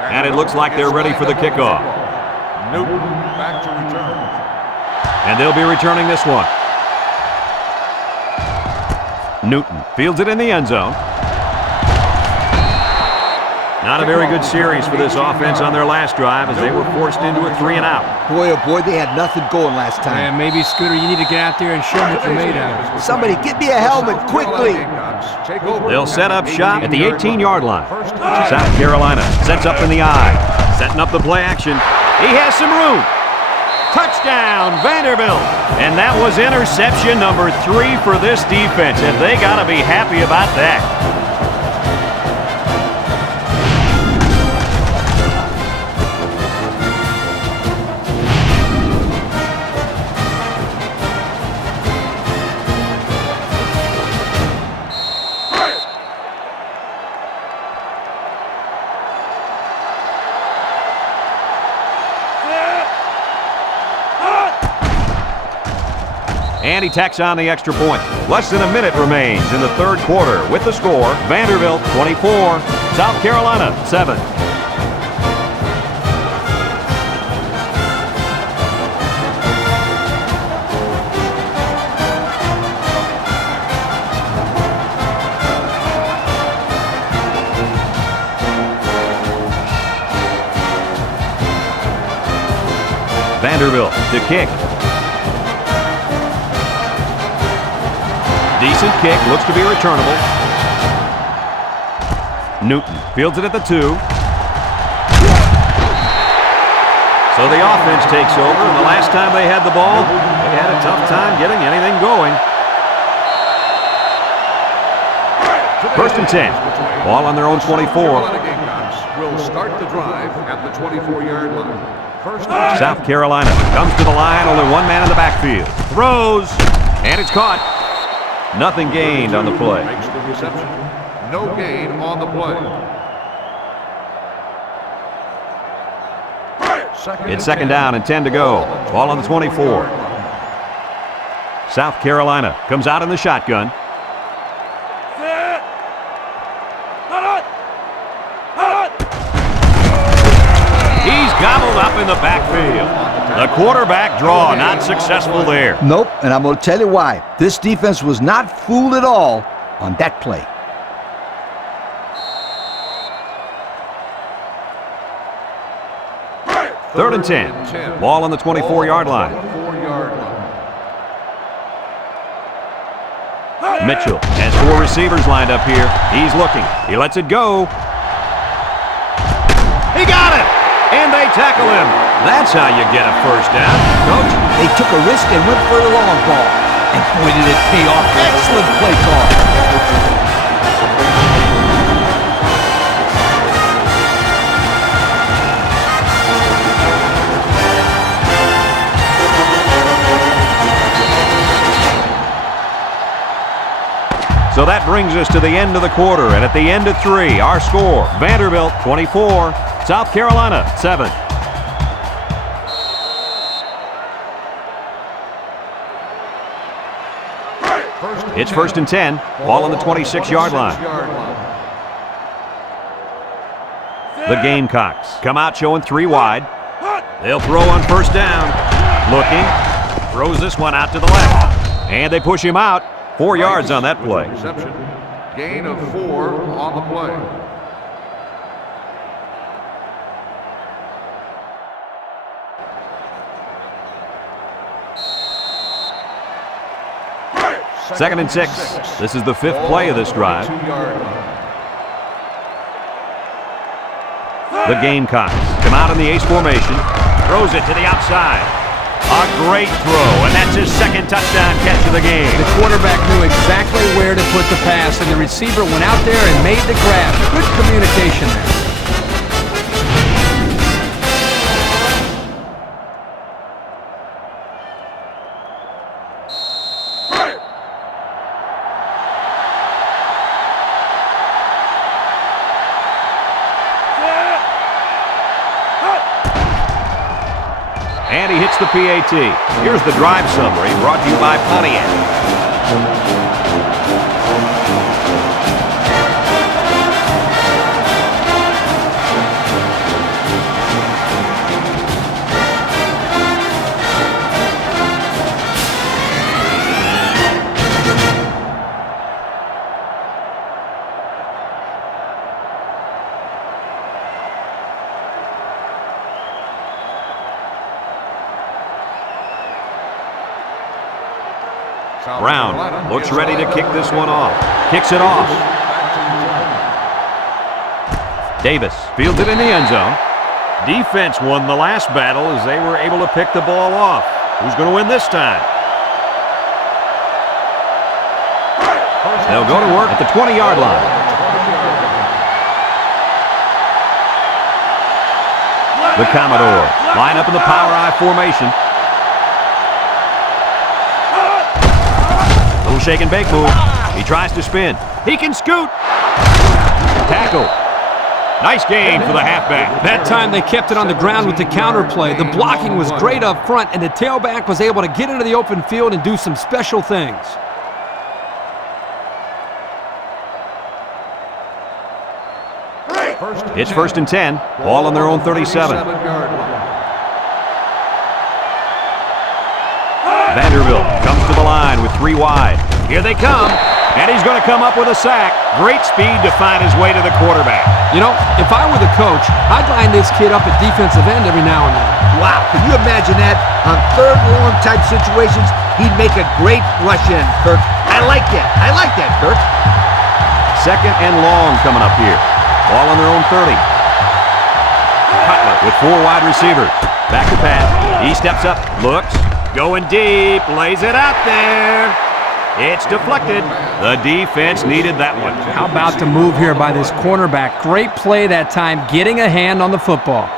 And it looks like they're ready for the kickoff. Newton back to return. And they'll be returning this one. Newton fields it in the end zone. Not a very good series for this offense on their last drive as they were forced into a 3-and-out. Boy, oh boy, they had nothing going last time. And maybe, Scooter, you need to get out there and show them what you're made of. Somebody get me a helmet quickly. They'll set up shop at the 18-yard line. South Carolina sets up in the I. Setting up the play action. He has some room. Touchdown, Vanderbilt. And that was interception number 3 for this defense, and they got to be happy about that. And he tacks on the extra point. Less than a minute remains in the third quarter with the score, Vanderbilt 24, South Carolina 7. Vanderbilt to kick. Decent kick, looks to be returnable. Newton fields it at the 2. So the offense takes over, and the last time they had the ball, they had a tough time getting anything going. 1st and 10. Ball on their own 24. Will start the drive at the 24-yard line. South Carolina comes to the line, only one man in the backfield. Throws, and it's caught. Nothing gained on the play. Makes the reception. No gain on the play. It's 2nd down and 10 to go. Ball on the 24. South Carolina comes out in the shotgun. He's gobbled up in the backfield. The quarterback draw not successful there. Nope, and I'm going to tell you why. This defense was not fooled at all on that play. Third and 10. Ball on the 24-yard line. Mitchell has 4 receivers lined up here. He's looking. He lets it go. He got it! And they tackle him. That's how you get a first down. Coach, they took a risk and went for the long ball. And boy, did it pay off. Excellent play call. So that brings us to the end of the quarter, and at the end of 3, our score, Vanderbilt 24, South Carolina 7. It's 1st and 10, ball on the 26-yard line. The Gamecocks come out showing 3 wide. They'll throw on 1st down. Looking, throws this one out to the left, and they push him out. 4 yards on that play. Reception. Gain of 4 on the play. Second and 6. This is the 5th play of this drive. The Gamecocks come out in the ace formation. Throws it to the outside. A great throw, and that's his 2nd touchdown catch of the game. The quarterback knew exactly where to put the pass, and the receiver went out there and made the grab. Good communication there. And he hits the PAT. Here's the drive summary brought to you by Pontiac. Brown looks ready to kick this one off. Kicks it off. Davis fields it in the end zone. Defense won the last battle as they were able to pick the ball off. Who's going to win this time? They'll go to work at the 20-yard line. The Commodores line up in the power I formation. Little shake and bake move. He tries to spin. He can scoot. Tackle. Nice gain for the halfback. That time they kept it on the ground with the counter play. The blocking was great up front, and the tailback was able to get into the open field and do some special things. It's 1st and 10. Ball on their own 37. Vanderbilt comes to the line with 3 wide. Here they come, and he's going to come up with a sack. Great speed to find his way to the quarterback. You know, if I were the coach, I'd line this kid up at defensive end every now and then. Wow, can you imagine that? On third long type situations, he'd make a great rush in, Kirk. I like that, Kirk. 2nd and long coming up here. Ball on their own 30. Cutler with 4 wide receivers. Back to pass. He steps up, looks, going deep, lays it out there. It's deflected. The defense needed that one. How about the move here by this cornerback? Great play that time, getting a hand on the football.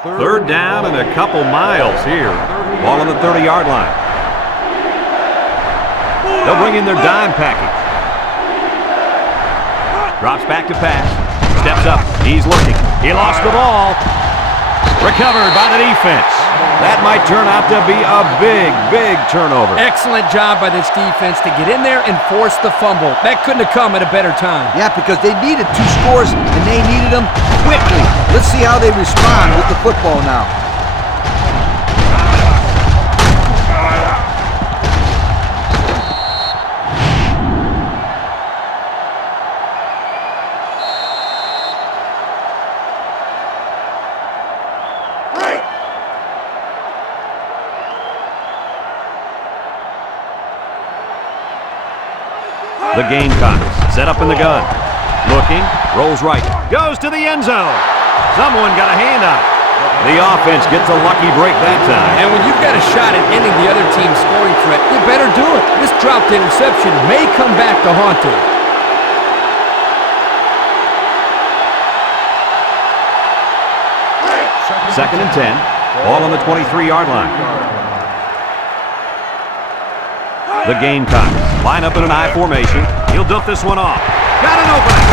Third down and a couple miles here. Ball on the 30-yard line. They'll bring in their dime package. Drops back to pass. Steps up. He's looking. He lost the ball. Recovered by the defense. That might turn out to be a big turnover. Excellent job by this defense to get in there and force the fumble. That couldn't have come at a better time. Yeah, because they needed 2 scores, and they needed them quickly. Let's see how they respond with the football now. The Gamecocks set up in the gun. Looking, rolls right, goes to the end zone. Someone got a hand on it. The offense gets a lucky break that time. And when you've got a shot at ending the other team's scoring threat, you better do it. This dropped interception may come back to haunt him. Second and 10. Ball on the 23-yard line. The Gamecocks line up in an I formation. He'll dump this one off. Got an opening.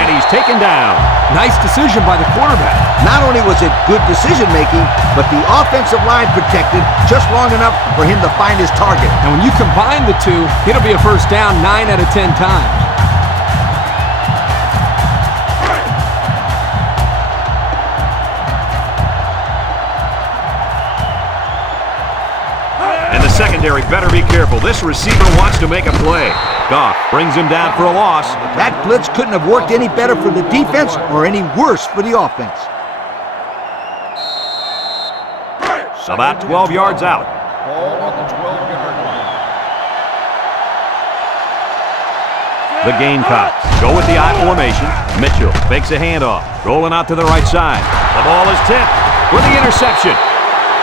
And he's taken down. Nice decision by the quarterback. Not only was it good decision-making, but the offensive line protected just long enough for him to find his target. And when you combine the two, it'll be a first down 9 out of 10 times. And the secondary better be careful. This receiver wants to make a play. Goff brings him down for a loss. That blitz couldn't have worked any better for the defense or any worse for the offense. About 12 yards out. Ball on the 12-yard line. The Gamecocks go with the I formation. Mitchell fakes a handoff. Rolling out to the right side. The ball is tipped with the interception.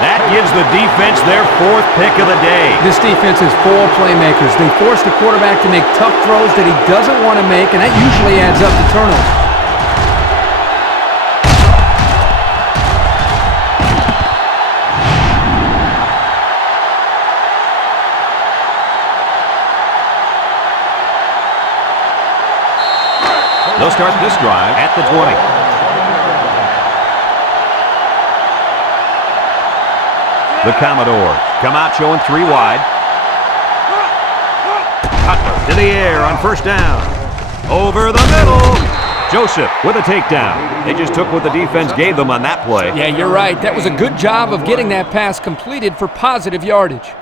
That gives the defense their 4th pick of the day. This defense is full of playmakers. They force the quarterback to make tough throws that he doesn't want to make, and that usually adds up to turnovers. They'll start this drive at the 20. The Commodores come out showing 3 wide. Cutler to the air on first down. Over the middle. Joseph with a takedown. They just took what the defense gave them on that play. Yeah, you're right. That was a good job of getting that pass completed for positive yardage.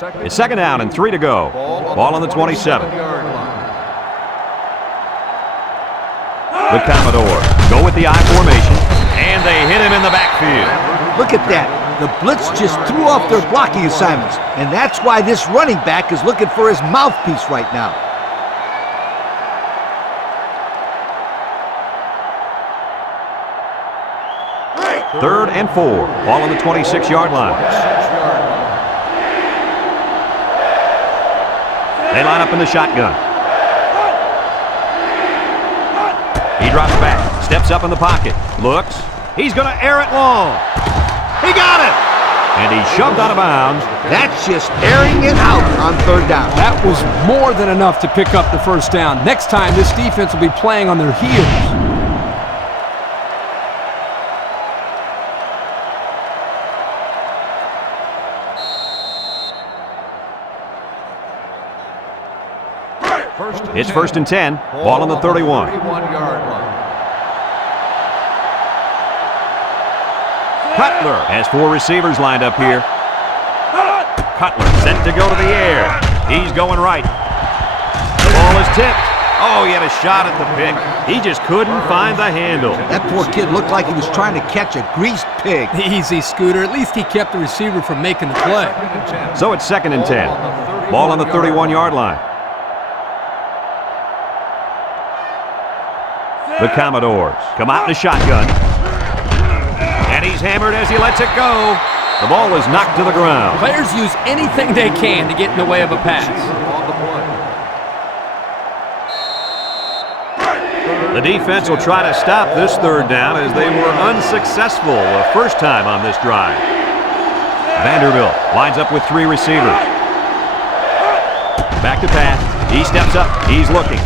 It's second down and 3 to go. Ball on the 27. The Commodores go with the I formation, and they hit him in the backfield. Look at that. The blitz just threw off their blocking assignments, and that's why this running back is looking for his mouthpiece right now. Third and 4. Ball on the 26-yard line. They line up in the shotgun. He drops back, steps up in the pocket, looks. He's going to air it long. He got it! And he shoved out of bounds. That's just airing it out on third down. That was more than enough to pick up the first down. Next time, this defense will be playing on their heels. It's first and 10. Ball on the 31. Cutler has 4 receivers lined up here. Cutler set to go to the air. He's going right. The ball is tipped. Oh, he had a shot at the pick. He just couldn't find the handle. That poor kid looked like he was trying to catch a greased pig. Easy, Scooter. At least he kept the receiver from making the play. So it's second and 10. Ball on the 31-yard line. The Commodores come out in the shotgun. And he's hammered as he lets it go. The ball is knocked to the ground. Players use anything they can to get in the way of a pass. The defense will try to stop this third down as they were unsuccessful the first time on this drive. Vanderbilt lines up with 3 receivers. Back to pass. He steps up. He's looking.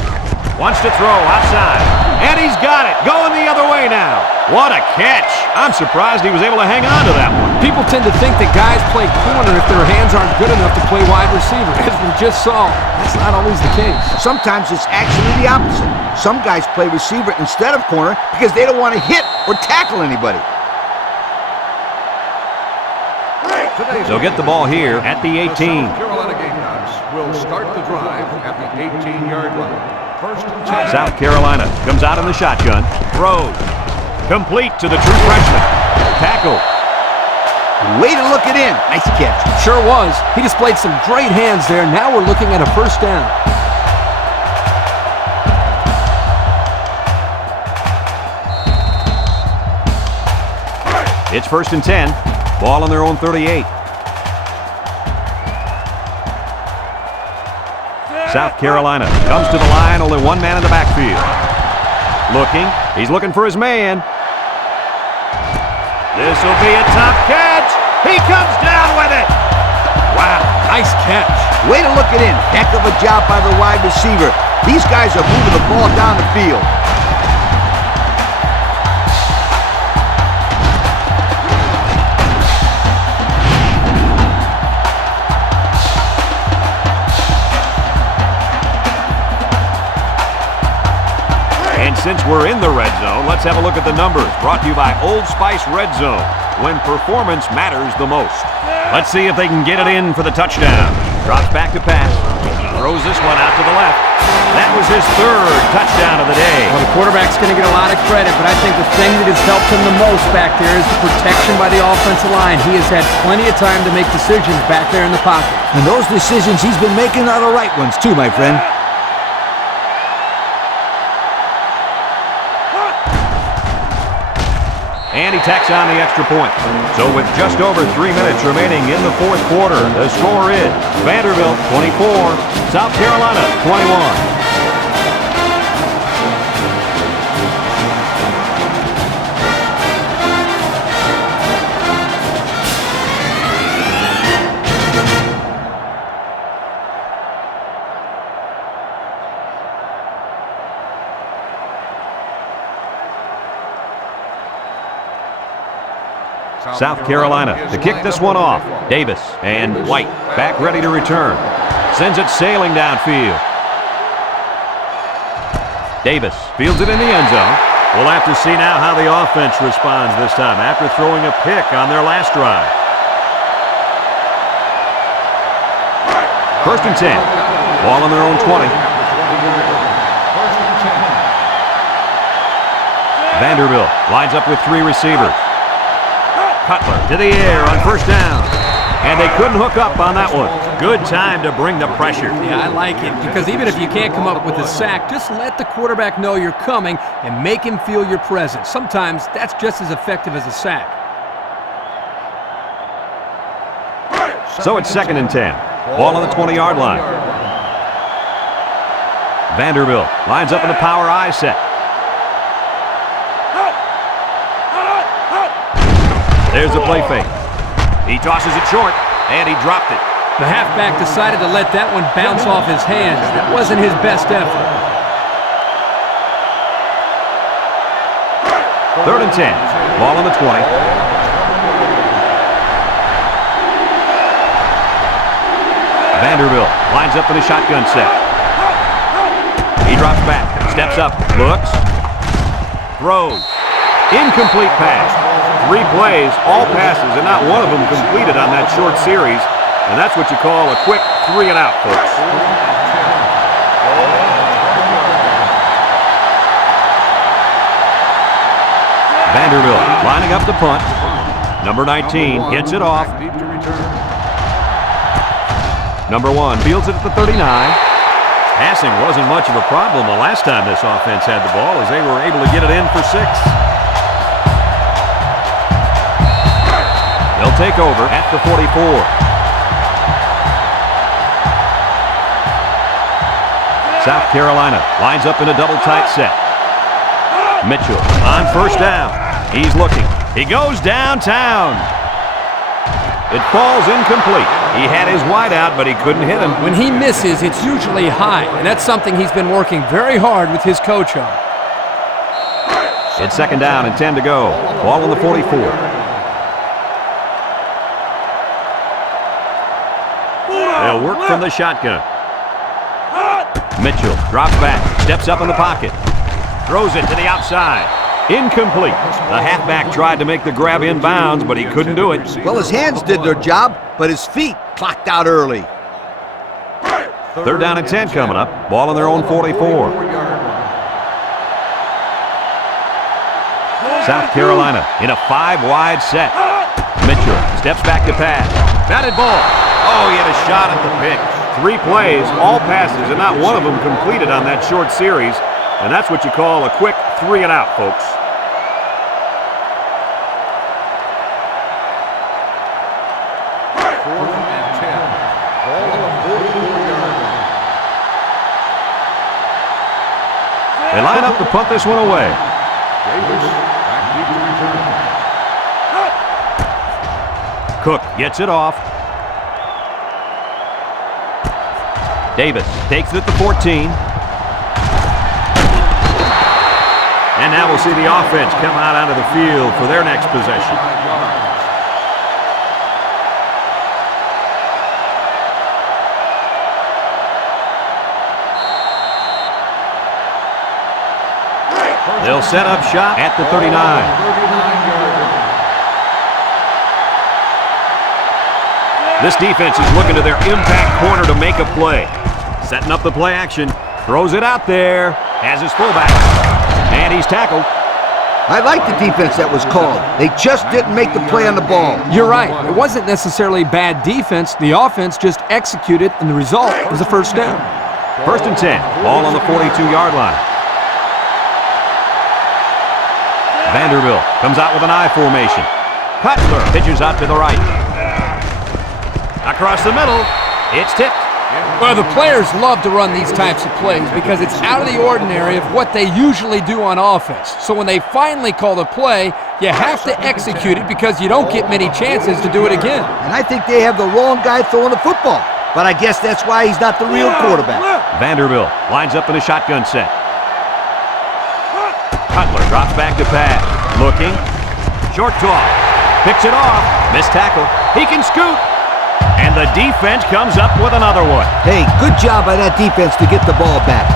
Wants to throw outside. And he's got it. Going the other way now. What a catch. I'm surprised he was able to hang on to that one. People tend to think that guys play corner if their hands aren't good enough to play wide receiver. As we just saw, that's not always the case. Sometimes it's actually the opposite. Some guys play receiver instead of corner because they don't want to hit or tackle anybody. They'll get the ball here at the 18. South Carolina Gamecocks will start the drive at the 18-yard line. First and 10. South Carolina comes out in the shotgun. Throws. Complete to the true freshman. Tackle. Way to look it in. Nice catch. Sure was. He displayed some great hands there. Now we're looking at a first down. It's first and 10. Ball on their own 38. South Carolina comes to the line. Only one man in the backfield. Looking. He's looking for his man. This will be a top catch. He comes down with it. Wow, nice catch. Way to look it in. Heck of a job by the wide receiver. These guys are moving the ball down the field. And since we're in the red zone, let's have a look at the numbers. Brought to you by Old Spice Red Zone, when performance matters the most. Let's see if they can get it in for the touchdown. Drops back to pass. Throws this one out to the left. That was his 3rd touchdown of the day. Well, the quarterback's going to get a lot of credit, but I think the thing that has helped him the most back there is the protection by the offensive line. He has had plenty of time to make decisions back there in the pocket. And those decisions he's been making are the right ones too, my friend. And he tacks on the extra point. So with just over 3 minutes remaining in the 4th quarter, the score is Vanderbilt 24, South Carolina 21. South Carolina to kick this one off. Davis and White back ready to return. Sends it sailing downfield. Davis fields it in the end zone. We'll have to see now how the offense responds this time after throwing a pick on their last drive. First and 10. Ball on their own 20. Vanderbilt lines up with 3 receivers. Cutler to the air on first down. And they couldn't hook up on that one. Good time to bring the pressure. Yeah, I like it, because even if you can't come up with a sack, just let the quarterback know you're coming and make him feel your presence. Sometimes that's just as effective as a sack. So it's second and 10. Ball on the 20-yard line. Vanderbilt lines up in the power I set. There's the play fake. He tosses it short, and he dropped it. The halfback decided to let that one bounce off his hands. That wasn't his best effort. Third and 10. Ball on the 20. Vanderbilt lines up in a shotgun set. He drops back, steps up, looks, throws. Incomplete pass. 3 plays, all passes, and not one of them completed on that short series. And that's what you call a quick 3 and out, folks. Vanderbilt lining up the punt. Number 19 hits it off. Number 1 fields it at the 39. Passing wasn't much of a problem the last time this offense had the ball, as they were able to get it in for 6. They'll take over at the 44. South Carolina lines up in a double tight set. Mitchell on first down. He's looking. He goes downtown. It falls incomplete. He had his wide out, but he couldn't hit him. When he misses, it's usually high, and that's something he's been working very hard with his coach on. It's second down and 10 to go. Ball on the 44. They'll work from the shotgun. Mitchell drops back, steps up in the pocket, throws it to the outside. Incomplete. The halfback tried to make the grab inbounds, but he couldn't do it. Well, his hands did their job, but his feet clocked out early. Third down and 10 coming up. Ball on their own 44. South Carolina in a 5-wide set. Mitchell steps back to pass. Batted ball. Oh, he had a shot at the pick. 3 plays, all passes, and not one of them completed on that short series. And that's what you call a quick 3 and out, folks. They line up to punt this one away. Cook gets it off. Davis takes it at the 14. And now we'll see the offense come out onto the field for their next possession. They'll set up shop at the 39. This defense is looking to their impact corner to make a play. Setting up the play action. Throws it out there. Has his fullback. And he's tackled. I like the defense that was called. They just didn't make the play on the ball. You're right. It wasn't necessarily bad defense. The offense just executed, and the result was a first down. First and 10. Ball on the 42-yard line. Vanderbilt comes out with an I formation. Cutler pitches out to the right. Across the middle, it's tipped. Well, the players love to run these types of plays because it's out of the ordinary of what they usually do on offense. So when they finally call the play, you have to execute it because you don't get many chances to do it again. And I think they have the wrong guy throwing the football. But I guess that's why he's not the real quarterback. Vanderbilt lines up in a shotgun set. Cutler drops back to pass. Looking. Short toss. Picks it off. Missed tackle. He can scoot. And the defense comes up with another one. Hey, good job by that defense to get the ball back.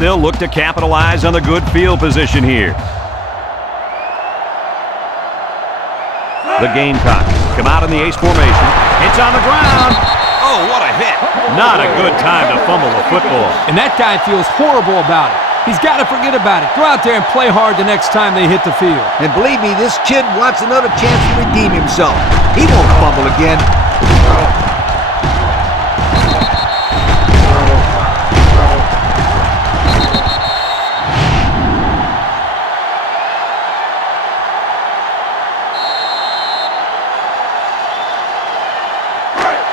And they'll look to capitalize on the good field position here. The Gamecocks come out in the ace formation. It's on the ground. Oh, what a hit. Not a good time to fumble the football. And that guy feels horrible about it. He's got to forget about it. Go out there and play hard the next time they hit the field. And believe me, this kid wants another chance to redeem himself. He won't fumble again.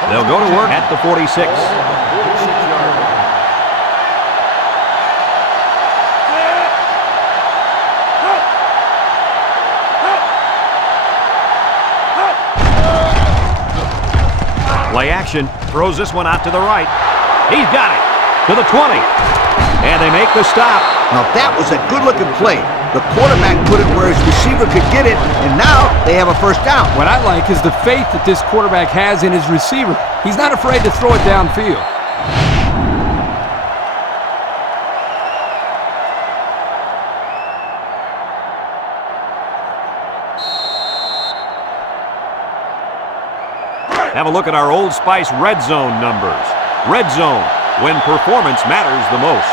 They'll go to work at the 46. Play action. Throws this one out to the right. He's got it. To the 20. And they make the stop. Now that was a good-looking play. The quarterback put it where his receiver could get it, and now they have a first down. What I like is the faith that this quarterback has in his receiver. He's not afraid to throw it downfield. Have a look at our Old Spice red zone numbers. Red zone, when performance matters the most.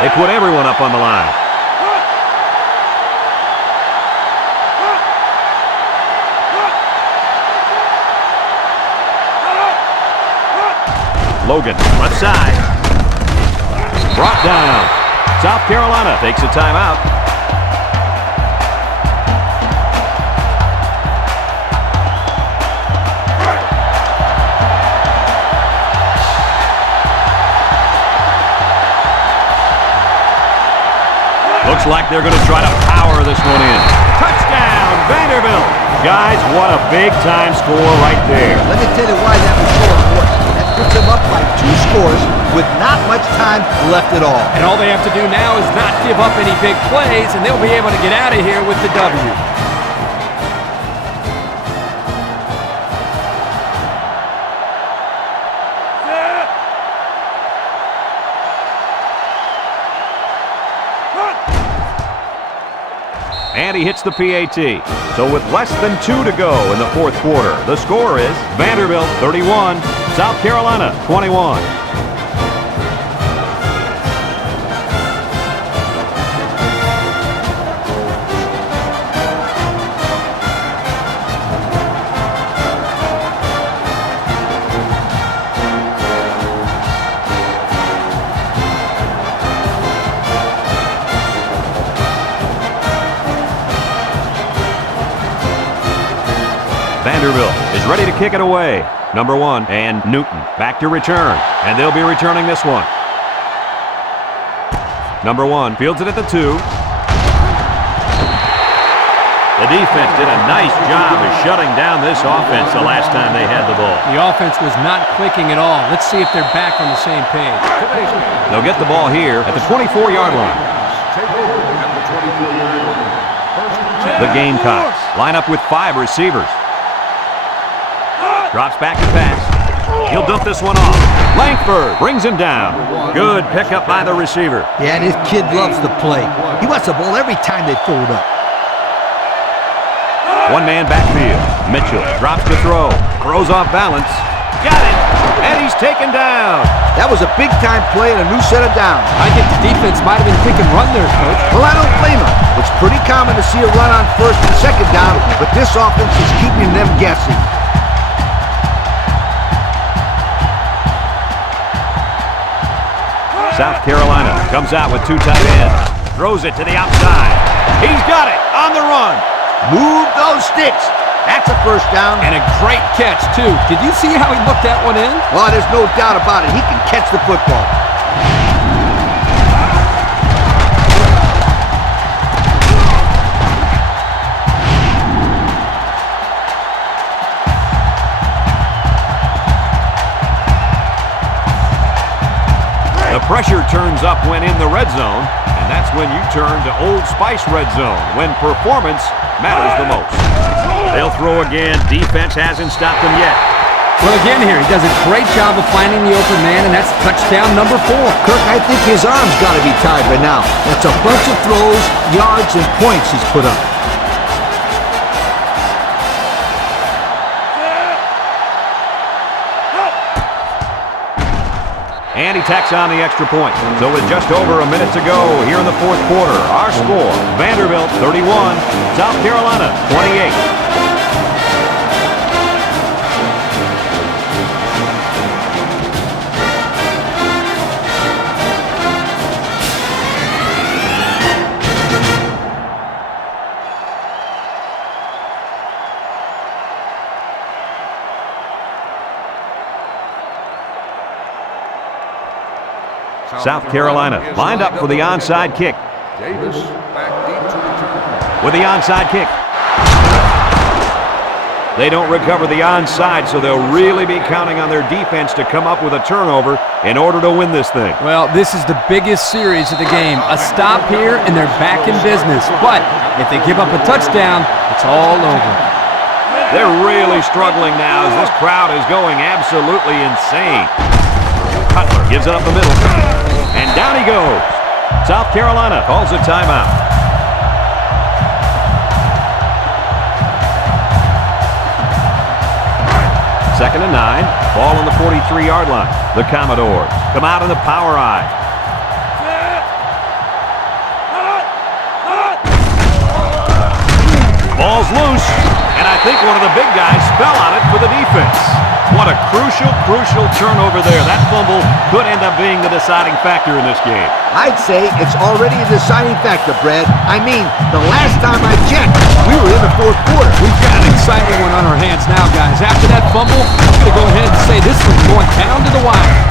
They put everyone up on the line. Logan, left side. Brought down. South Carolina takes a timeout. Looks like they're going to try to power this one in. Touchdown, Vanderbilt. Guys, what a big-time score right there. Let me tell you why that was so important. That puts them up by 2 scores with not much time left at all. And all they have to do now is not give up any big plays, and they'll be able to get out of here with the W. And he hits the PAT. So with less than 2 to go in the 4th quarter, the score is Vanderbilt 31, South Carolina 21. Vanderbilt is ready to kick it away. Number 1, and Newton back to return. And they'll be returning this one. Number 1 fields it at the 2. The defense did a nice job of shutting down this offense the last time they had the ball. The offense was not clicking at all. Let's see if they're back on the same page. They'll get the ball here at the 24-yard line. The Gamecocks line up with 5 receivers. Drops back to pass. He'll dump this one off. Langford brings him down. Good pickup by the receiver. Yeah, this kid loves to play. He wants the ball every time they throw it up. One-man backfield. Mitchell drops to throw. Throws off balance. Got it. And he's taken down. That was a big-time play and a new set of downs. I think the defense might have been thinking run there, Coach. Well, I don't blame him. It's pretty common to see a run on 1st and 2nd down, but this offense is keeping them guessing. South Carolina comes out with 2 tight ends. Throws it to the outside. He's got it on the run. Move those sticks. That's a first down. And a great catch, too. Did you see how he looked that one in? Well, there's no doubt about it. He can catch the football. The pressure turns up when in the red zone, and that's when you turn to Old Spice red zone, when performance matters the most. They'll throw again. Defense hasn't stopped them yet. Well, again here, he does a great job of finding the open man, and that's touchdown number 4. Kirk, I think his arm's got to be tied by now. That's a bunch of throws, yards, and points he's put up. And he tacks on the extra point. So with just over a minute to go here in the fourth quarter, our score, Vanderbilt 31, South Carolina 28. South Carolina lined up for the onside kick. Davis back deep to return. With the onside kick. They don't recover the onside, so they'll really be counting on their defense to come up with a turnover in order to win this thing. Well, this is the biggest series of the game. A stop here, and they're back in business. But if they give up a touchdown, it's all over. They're really struggling now as this crowd is going absolutely insane. Cutler gives it up the middle. And down he goes. South Carolina calls a timeout. Second and 9. Ball on the 43-yard line. The Commodores come out in the power I. Ball's loose. And I think one of the big guys fell on it for the defense. What a crucial turnover there. That fumble could end up being the deciding factor in this game. I'd say it's already a deciding factor, Brad. I mean, the last time I checked, we were in the fourth quarter. We've got an exciting one on our hands now, guys. After that fumble, I'm going to go ahead and say this one's going down to the wire.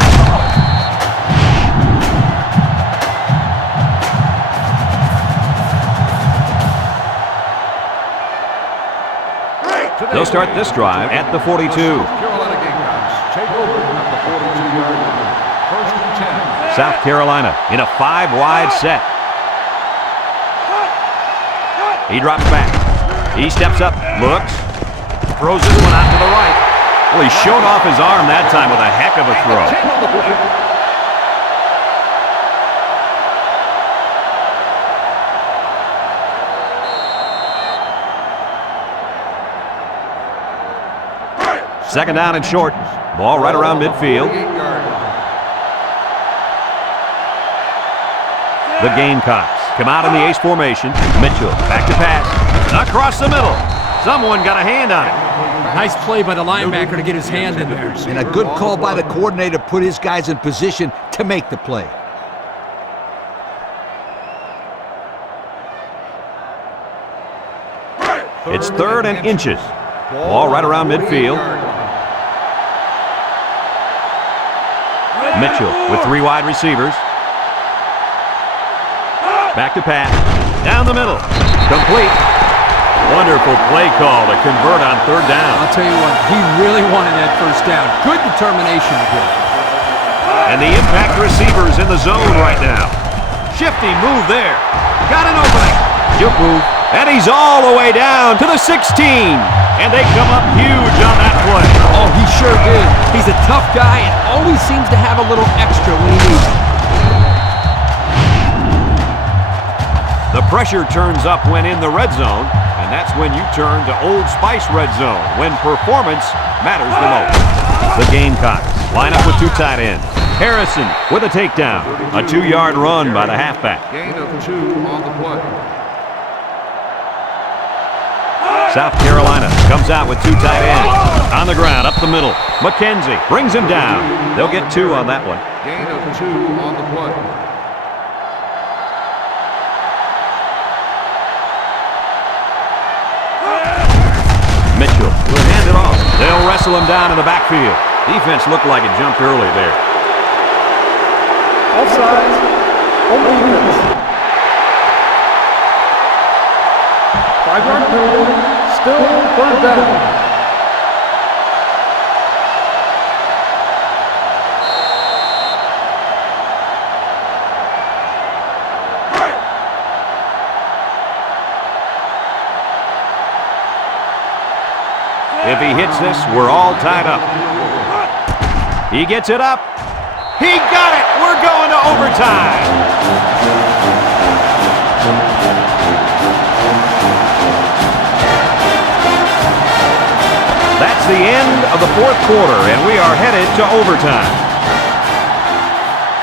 They'll start this drive at the 42. Carolina Gamecocks take over at the 42-yard line. First and 10. South Carolina in a 5-wide set. He drops back. He steps up, looks, throws this one out to the right. Well, he showed off his arm that time with a heck of a throw. Second down and short. Ball right around midfield. The Gamecocks come out in the ace formation. Mitchell back to pass. Across the middle. Someone got a hand on it. Nice play by the linebacker to get his hand in there. And a good call by the coordinator to put his guys in position to make the play. It's third and inches. Ball right around midfield. Mitchell with 3 wide receivers. Back to pass. Down the middle. Complete. Wonderful play call to convert on third down. I'll tell you what, he really wanted that first down. Good determination to get it. And the impact receivers in the zone right now. Shifty move there. Got an opening. Juke move. And he's all the way down to the 16. And they come up huge on that play. Oh, he sure did. He's a tough guy and always seems to have a little extra when he needs it. The pressure turns up when in the red zone, and that's when you turn to Old Spice red zone, when performance matters the most. The Gamecocks line up with 2 tight ends. Harrison with a takedown. A 2-yard run by the halfback. Gain of 2 on the play. South Carolina comes out with 2 tight ends. On the ground, up the middle. McKenzie brings him down. They'll get 2 on that one. Gain of 2 on the play. Mitchell will hand it off. They'll wrestle him down in the backfield. Defense looked like it jumped early there. Offsides. Home defense. 5-yard penalty. Still third down. If he hits this, we're all tied up. He gets it up. He got it. We're going to overtime. That's the end of the fourth quarter, and we are headed to overtime.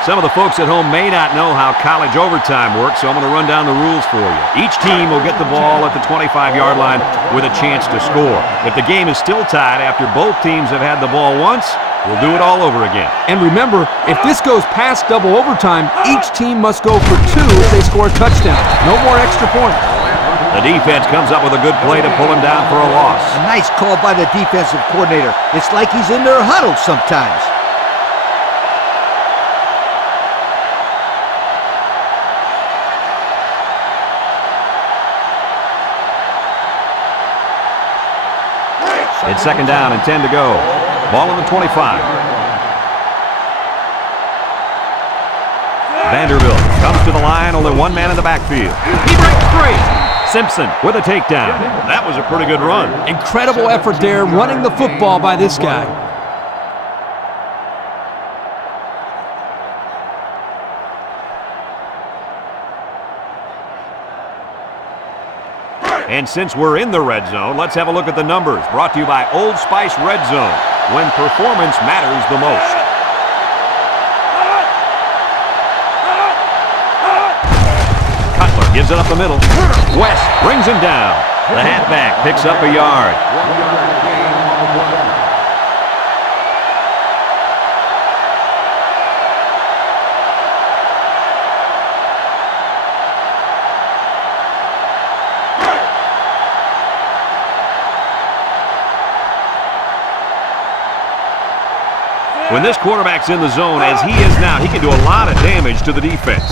Some of the folks at home may not know how college overtime works, so I'm going to run down the rules for you. Each team will get the ball at the 25-yard line with a chance to score. If the game is still tied after both teams have had the ball once, we'll do it all over again. And remember, if this goes past double overtime, each team must go for 2 if they score a touchdown. No more extra points. The defense comes up with a good play to pull him down for a loss. A nice call by the defensive coordinator. It's like he's in their huddle sometimes. It's second down and 10 to go. Ball on the 25. Vanderbilt comes to the line, only one man in the backfield. He breaks free. Simpson with a takedown. That was a pretty good run. Incredible effort there, running the football by this guy. And since we're in the red zone, let's have a look at the numbers. Brought to you by Old Spice Red Zone, when performance matters the most. Cutler gives it up the middle. West brings him down. The halfback picks up a yard. 1 yard gain on the play. When this quarterback's in the zone, as he is now, he can do a lot of damage to the defense.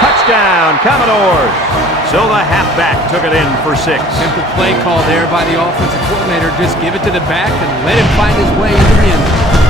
Touchdown, Commodores! So the halfback took it in for 6. Simple play call there by the offensive coordinator. Just give it to the back and let him find his way into the end zone.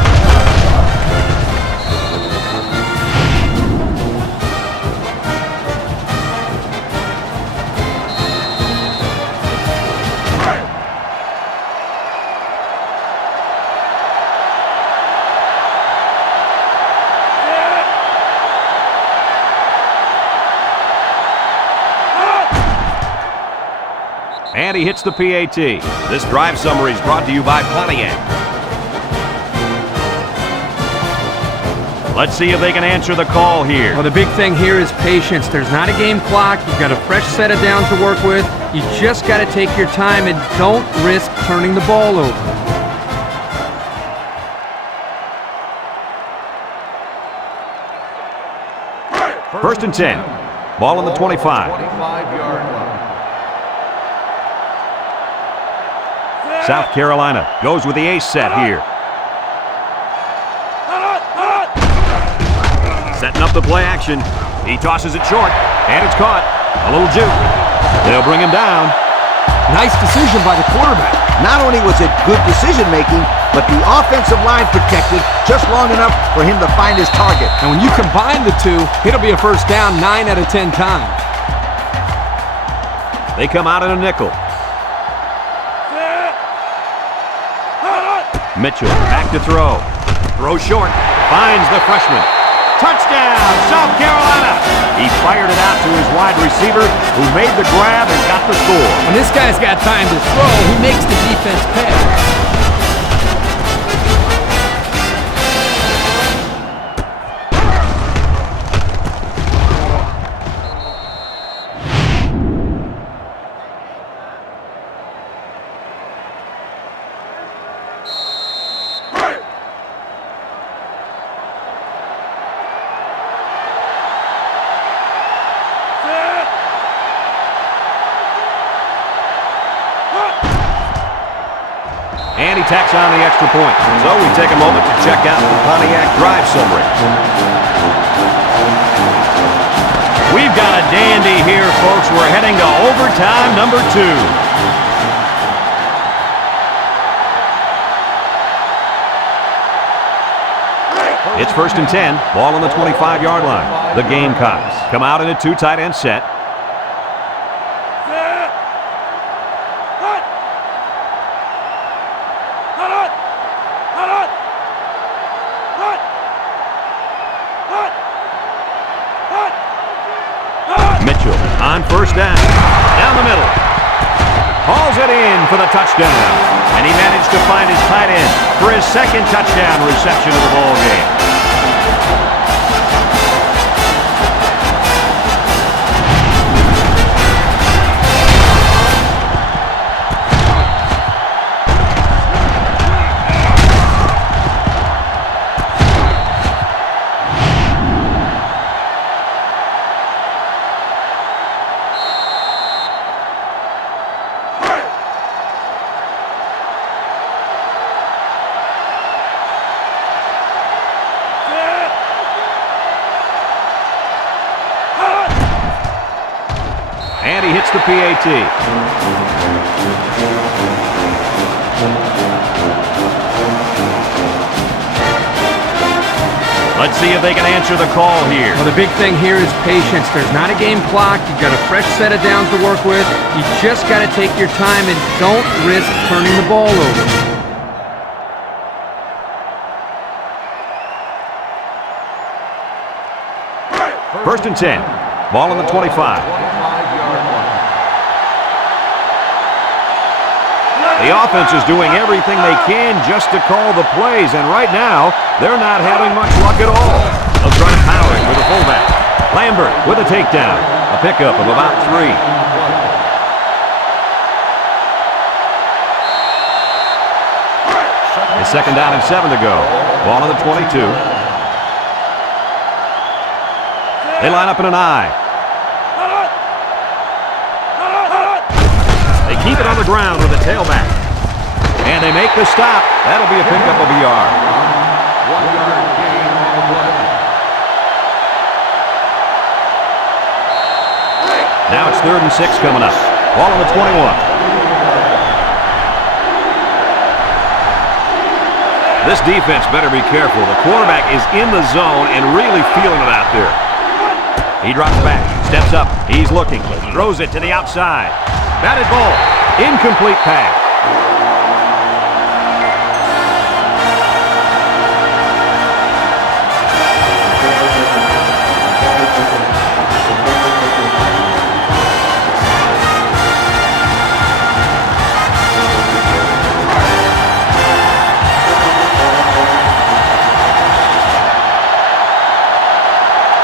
And he hits the PAT. This drive summary is brought to you by Pontiac. Let's see if they can answer the call here. Well, the big thing here is patience. There's not a game clock. You've got a fresh set of downs to work with. You just got to take your time and don't risk turning the ball over. First and 10. Ball on the 25. 25-yard line. South Carolina goes with the ace set here. Setting up the play action. He tosses it short, and it's caught. A little juke. They'll bring him down. Nice decision by the quarterback. Not only was it good decision-making, but the offensive line protected just long enough for him to find his target. And when you combine the two, it'll be a first down 9 out of 10 times. They come out in a nickel. Mitchell back to throw. Throw short. Finds the freshman. Touchdown, South Carolina! He fired it out to his wide receiver, who made the grab and got the score. When this guy's got time to throw, he makes the defense pay. And he tacks on the extra point. So we take a moment to check out the Pontiac drive summary. We've got a dandy here, folks. We're heading to overtime number 2. It's first and 10. Ball on the 25-yard line. The Gamecocks come out in a 2 tight end set. On first down. Down the middle. Hauls it in for the touchdown. And he managed to find his tight end for his second touchdown reception of the ball game. And he hits the PAT. Let's see if they can answer the call here. Well, the big thing here is patience. There's not a game clock. You've got a fresh set of downs to work with. You just got to take your time and don't risk turning the ball over. First and 10. Ball on the 25. The offense is doing everything they can just to call the plays, and right now, they're not having much luck at all. They'll try to power it with a fullback. Lambert with a takedown. A pickup of about 3. It's second down and 7 to go. Ball on the 22. They line up in an I. They keep it on the ground with a tailback. And they make the stop. That'll be a pickup of a yard. 1 yard gain on the play. Now it's 3rd and 6 coming up. Ball on the 21. This defense better be careful. The quarterback is in the zone and really feeling it out there. He drops back, steps up, he's looking, throws it to the outside. Batted ball, incomplete pass.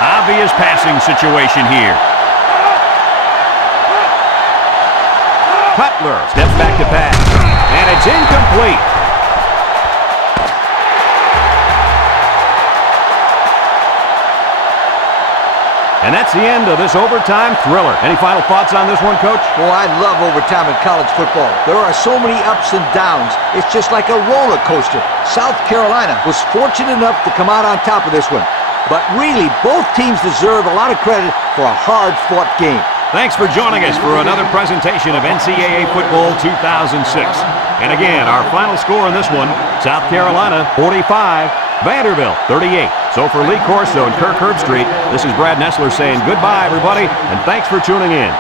Obvious passing situation here. Cutler steps back to pass, and it's incomplete. And that's the end of this overtime thriller. Any final thoughts on this one, Coach? Well, I love overtime in college football. There are so many ups and downs. It's just like a roller coaster. South Carolina was fortunate enough to come out on top of this one. But really, both teams deserve a lot of credit for a hard-fought game. Thanks for joining us for another presentation of NCAA Football 2006. And again, our final score in this one, South Carolina 45, Vanderbilt 38. So for Lee Corso and Kirk Herbstreit, this is Brad Nessler saying goodbye, everybody, and thanks for tuning in.